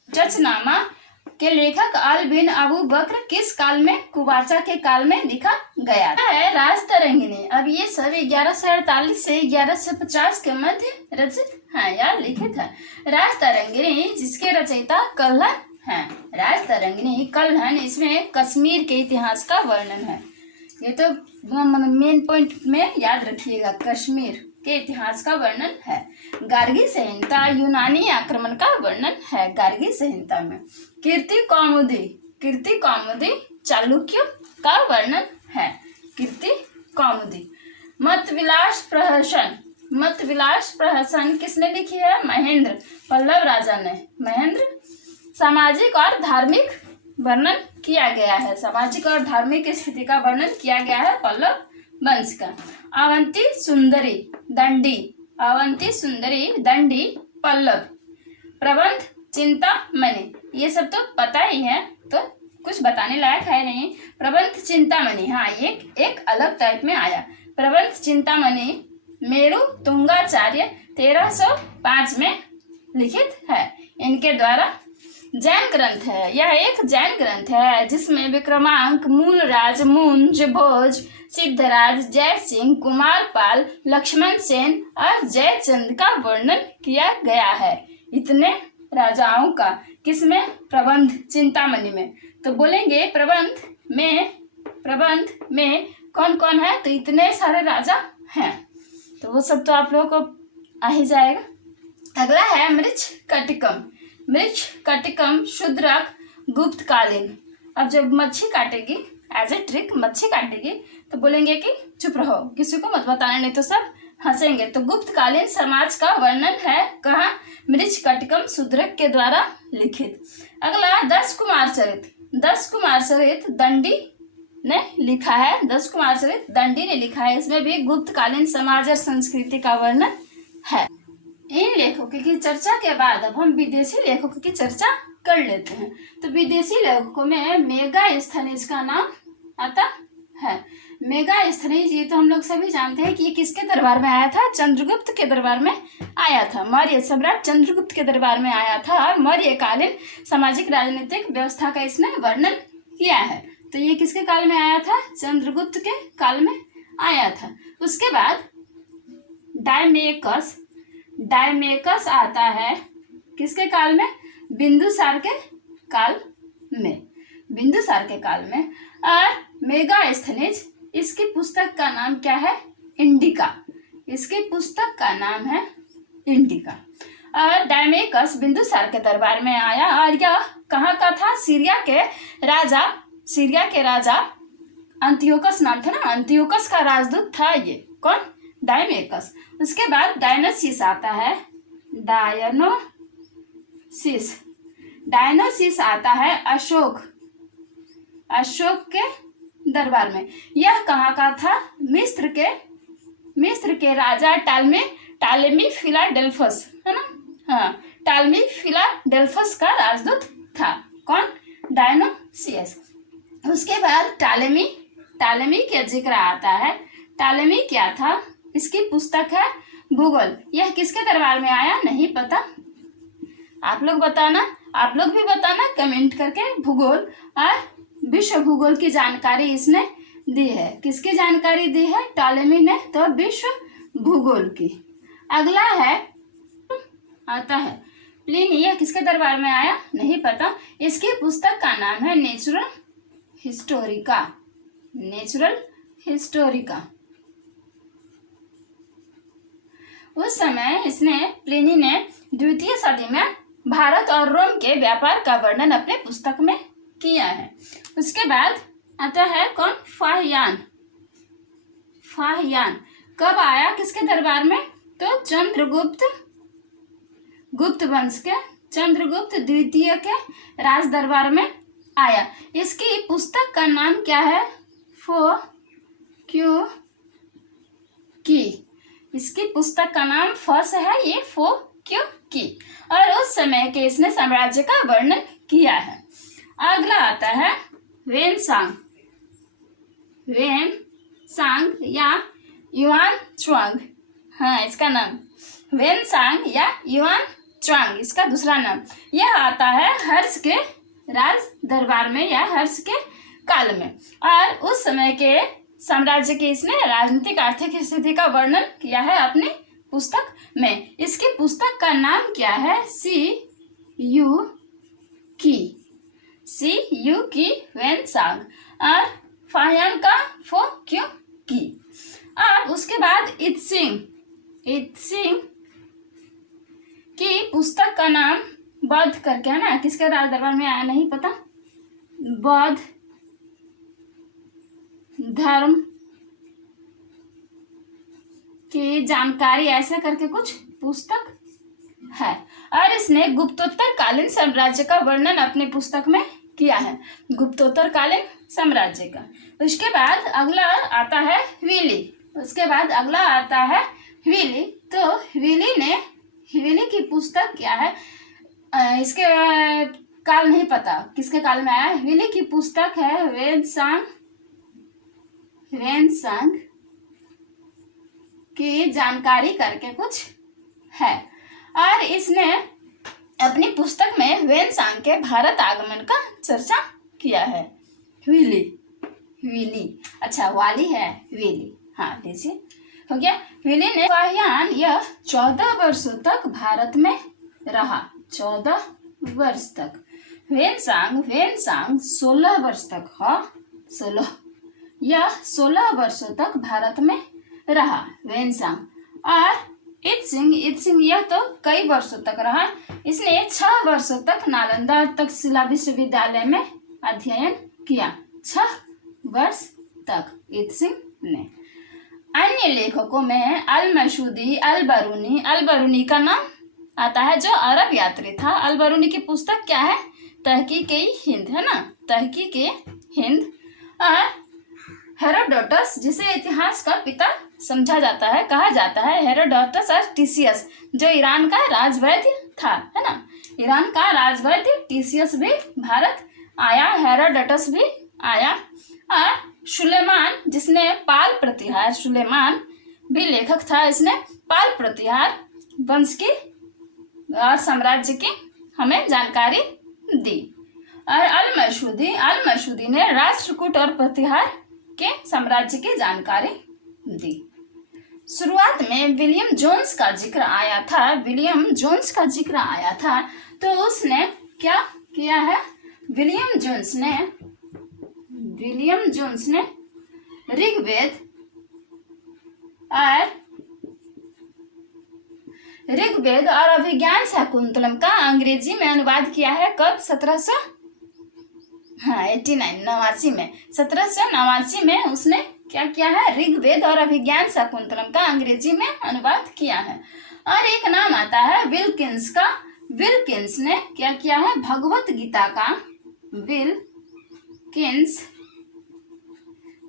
चचनामा के लेखक अल बिन अबू बकर किस काल में? कुवाचा के काल में लिखा गया है। राजतरंगिणी, अब ये सब 1148 से 1150 के मध्य रचित है या लिखित है। राजतरंगिणी जिसके रचयिता कल्हण है, राजतरंगिणी कल्हण, इसमें कश्मीर के इतिहास का वर्णन है। ये तो मेन पॉइंट में याद रखिएगा, कश्मीर के इतिहास का वर्णन है। गार्गी संहिता यूनानी आक्रमण का वर्णन है, गार्गी संहिता में। कीर्ति कौमुदी चालुक्य का वर्णन है, कीर्ति कौमुदी। मत विलास प्रहसन किसने लिखी है? महेंद्र, पल्लव राजा ने। महेंद्र। सामाजिक और धार्मिक वर्णन किया गया है, सामाजिक और धार्मिक स्थिति का वर्णन किया गया है पल्लव वंश का। अवंती सुंदरी दंडी पल्लव। प्रबंध चिंतामणि, ये सब तो पता ही है, तो कुछ बताने लायक है नहीं। प्रबंध चिंतामणि, हाँ, एक अलग टाइप में आया। प्रबंध चिंतामणि मेरु तुंगाचार्य 1305 में लिखित है, इनके द्वारा। जैन ग्रंथ है, यह एक जैन ग्रंथ है जिसमें विक्रमांक, मूलराज, मुंज, भोज, सिद्धराज, जय सिंह, कुमारपाल, लक्ष्मण सेन और जयचंद का वर्णन किया गया है। इतने राजाओं का किसमें? प्रबंध चिंतामणि में। तो बोलेंगे प्रबंध में कौन कौन है? तो इतने सारे राजा हैं, तो वो सब तो आप लोगों को आ ही जाएगा। अगला है मृछ कटिकम शूद्रक गुप्तकालीन। अब जब मच्छी काटेगी, एज ए ट्रिक मच्छी काटेगी, तो बोलेंगे कि चुप रहो, किसी को मत बताना, नहीं तो सब हंसेंगे। तो गुप्तकालीन समाज का वर्णन है कहाँ? मृछ कटिकम शूद्रक के द्वारा लिखित। अगला 10 कुमार चरित दंडी ने लिखा है, 10 कुमार चरित दंडी ने लिखा है, इसमें भी गुप्तकालीन समाज और संस्कृति का वर्णन है। इन लेखकों की चर्चा के बाद अब हम विदेशी लेखकों की चर्चा कर लेते हैं। तो विदेशी लेखकों में मेगास्थनीज का नाम आता है। मेगास्थनीज, ये तो हम लोग सभी जानते हैं कि ये किसके दरबार में आया था? चंद्रगुप्त के दरबार में आया था, मौर्य सम्राट चंद्रगुप्त के दरबार में आया था, और मौर्यकालीन सामाजिक राजनीतिक व्यवस्था का इसने वर्णन किया है। तो ये किसके काल में आया था? चंद्रगुप्त के काल में आया था। उसके बाद डायमेकस आता है किसके काल में? बिंदुसार के काल में। और मेगास्थनीज, इसकी पुस्तक का नाम क्या है? इंडिका, इसकी पुस्तक का नाम है इंडिका। और डायमेकस बिंदुसार के दरबार में आया, और यह कहाँ का था? सीरिया के राजा अंतियोकस नाम था ना, अंतियोकस का राजदूत था ये। कौन? डायमेकस। उसके बाद डायनोसिस आता है, डायनोसिस आता है अशोक के दरबार में। यह कहाँ का था? मिस्र के राजा टालेमी फिलाडेल्फस, है ना, हाँ, टालेमी फिलाडेल्फस का राजदूत था। कौन? डायोनिसियस। उसके बाद टालेमी का जिक्र आता है। टालेमी क्या था? इसकी पुस्तक है भूगोल। यह किसके दरबार में आया? नहीं पता? आप लोग बताना, आप लोग भी बताना कमेंट करके। भूगोल और विश्व भूगोल की जानकारी इसने दी है। किसकी जानकारी दी है? टालेमी ने, तो विश्व भूगोल की। अगला है आता है प्लिनी। यह किसके दरबार में आया? नहीं पता। इसकी पुस्तक का नाम है नेचुरल हिस्टोरिका। Natural Historica. उस समय प्लिनी ने द्वितीय सदी में भारत और रोम के व्यापार का वर्णन अपने पुस्तक में किया है। उसके बाद आता है कौन? फाहियान। फाहियान कब आया किसके दरबार में? तो गुप्त वंश के चंद्रगुप्त द्वितीय के राज दरबार में आया। इसकी पुस्तक का नाम क्या है? फो क्यू की। इसकी पुस्तक का नाम फ से है, ये फो क्यू की। और उस समय के इसने साम्राज्य का वर्णन किया है। अगला आता है वेनसांग। वेनसांग या युआन च्वांग, हाँ, इसका नाम वेनसांग या युआन च्वांग, इसका दूसरा नाम। यह आता है हर्ष के राज दरबार में या हर्ष के काल में। और उस समय के साम्राज्य की इसने राजनीतिक आर्थिक स्थिति का वर्णन किया है अपनी पुस्तक में। इसकी पुस्तक का नाम क्या है? सी यू की वेनसांग और फाहियान का फो क्यू की। अब उसके बाद इत्सिंग की पुस्तक का नाम बौद्ध करके है ना, किसके राज दरबार में आया? नहीं पता। बौद्ध धर्म की जानकारी ऐसे करके कुछ पुस्तक है। और इसने गुप्तोत्तर कालीन साम्राज्य का वर्णन अपनी पुस्तक में किया है। गुप्तोत्तर कालीन साम्राज्य का। उसके बाद अगला आता है ह्वीली। तो ह्वीली की पुस्तक क्या है? इसके काल नहीं पता किसके काल में आया। ह्वीली की पुस्तक है वेनसांग की जानकारी करके कुछ है। और इसने अपनी पुस्तक में वेनसांग के भारत आगमन का चर्चा किया है। ह्वीली, अच्छा वाली है ह्वीली, हाँ लीजिए, हो गया। ह्वीली ने फाहियान यह 14 वर्षों तक भारत में रहा। 14 वर्ष तक। वेनसांग 16 वर्ष तक, हाँ 16, यह 16 वर्षों तक भारत में रहा वेनसांग। और इत्सिंग यह तो कई वर्षों तक रहा। इसने 6 वर्षों तक नालंदा तक्षशिला विश्वविद्यालय में अध्ययन किया। 6 वर्ष तक इत्सिंग ने। अन्य लेखकों में अल बरूनी का नाम आता है, जो अरब यात्री था। अल बरूनी की पुस्तक क्या है? तहकीक-ए-हिंद, है ना, तहकीक-ए-हिंद। और हेरोडोटस, जिसे इतिहास का पिता समझा जाता है, कहा जाता है, हेरोडोटस और टीसियस, जो ईरान का राजवैद्य था, है ना, ईरान का राजवैद्य टीसियस भी भारत आया, हेरोडोटस भी आया। और सुलेमान, जिसने पाल प्रतिहार, सुलेमान भी लेखक था, इसने पाल प्रतिहार वंश की और साम्राज्य की हमें जानकारी दी। और अल मसूदी ने राष्ट्रकूट और प्रतिहार के साम्राज्य की जानकारी दी। शुरुआत में विलियम जोन्स का जिक्र आया था। तो उसने क्या किया है? विलियम जोन्स ने ऋग्वेद और अभिज्ञान शाकुंतलम का अंग्रेजी में अनुवाद किया है। कब? 1789 में उसने क्या किया है? ऋग्वेद और अभिज्ञान शाकुंतलम का अंग्रेजी में अनुवाद किया है। और एक नाम आता है विल्किंस का। विल्किंस ने क्या किया है? भगवत गीता का, विल्किंस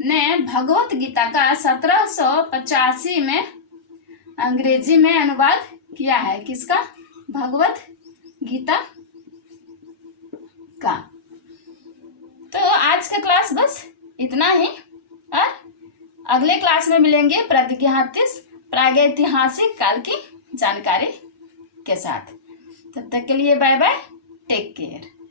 ने भगवत गीता का 1785 में अंग्रेजी में अनुवाद किया है। किसका? भगवत गीता का। तो आज का क्लास बस इतना ही, और अगले क्लास में मिलेंगे प्रागैतिहासिक काल की जानकारी के साथ। तब तक के लिए बाय बाय, टेक केयर।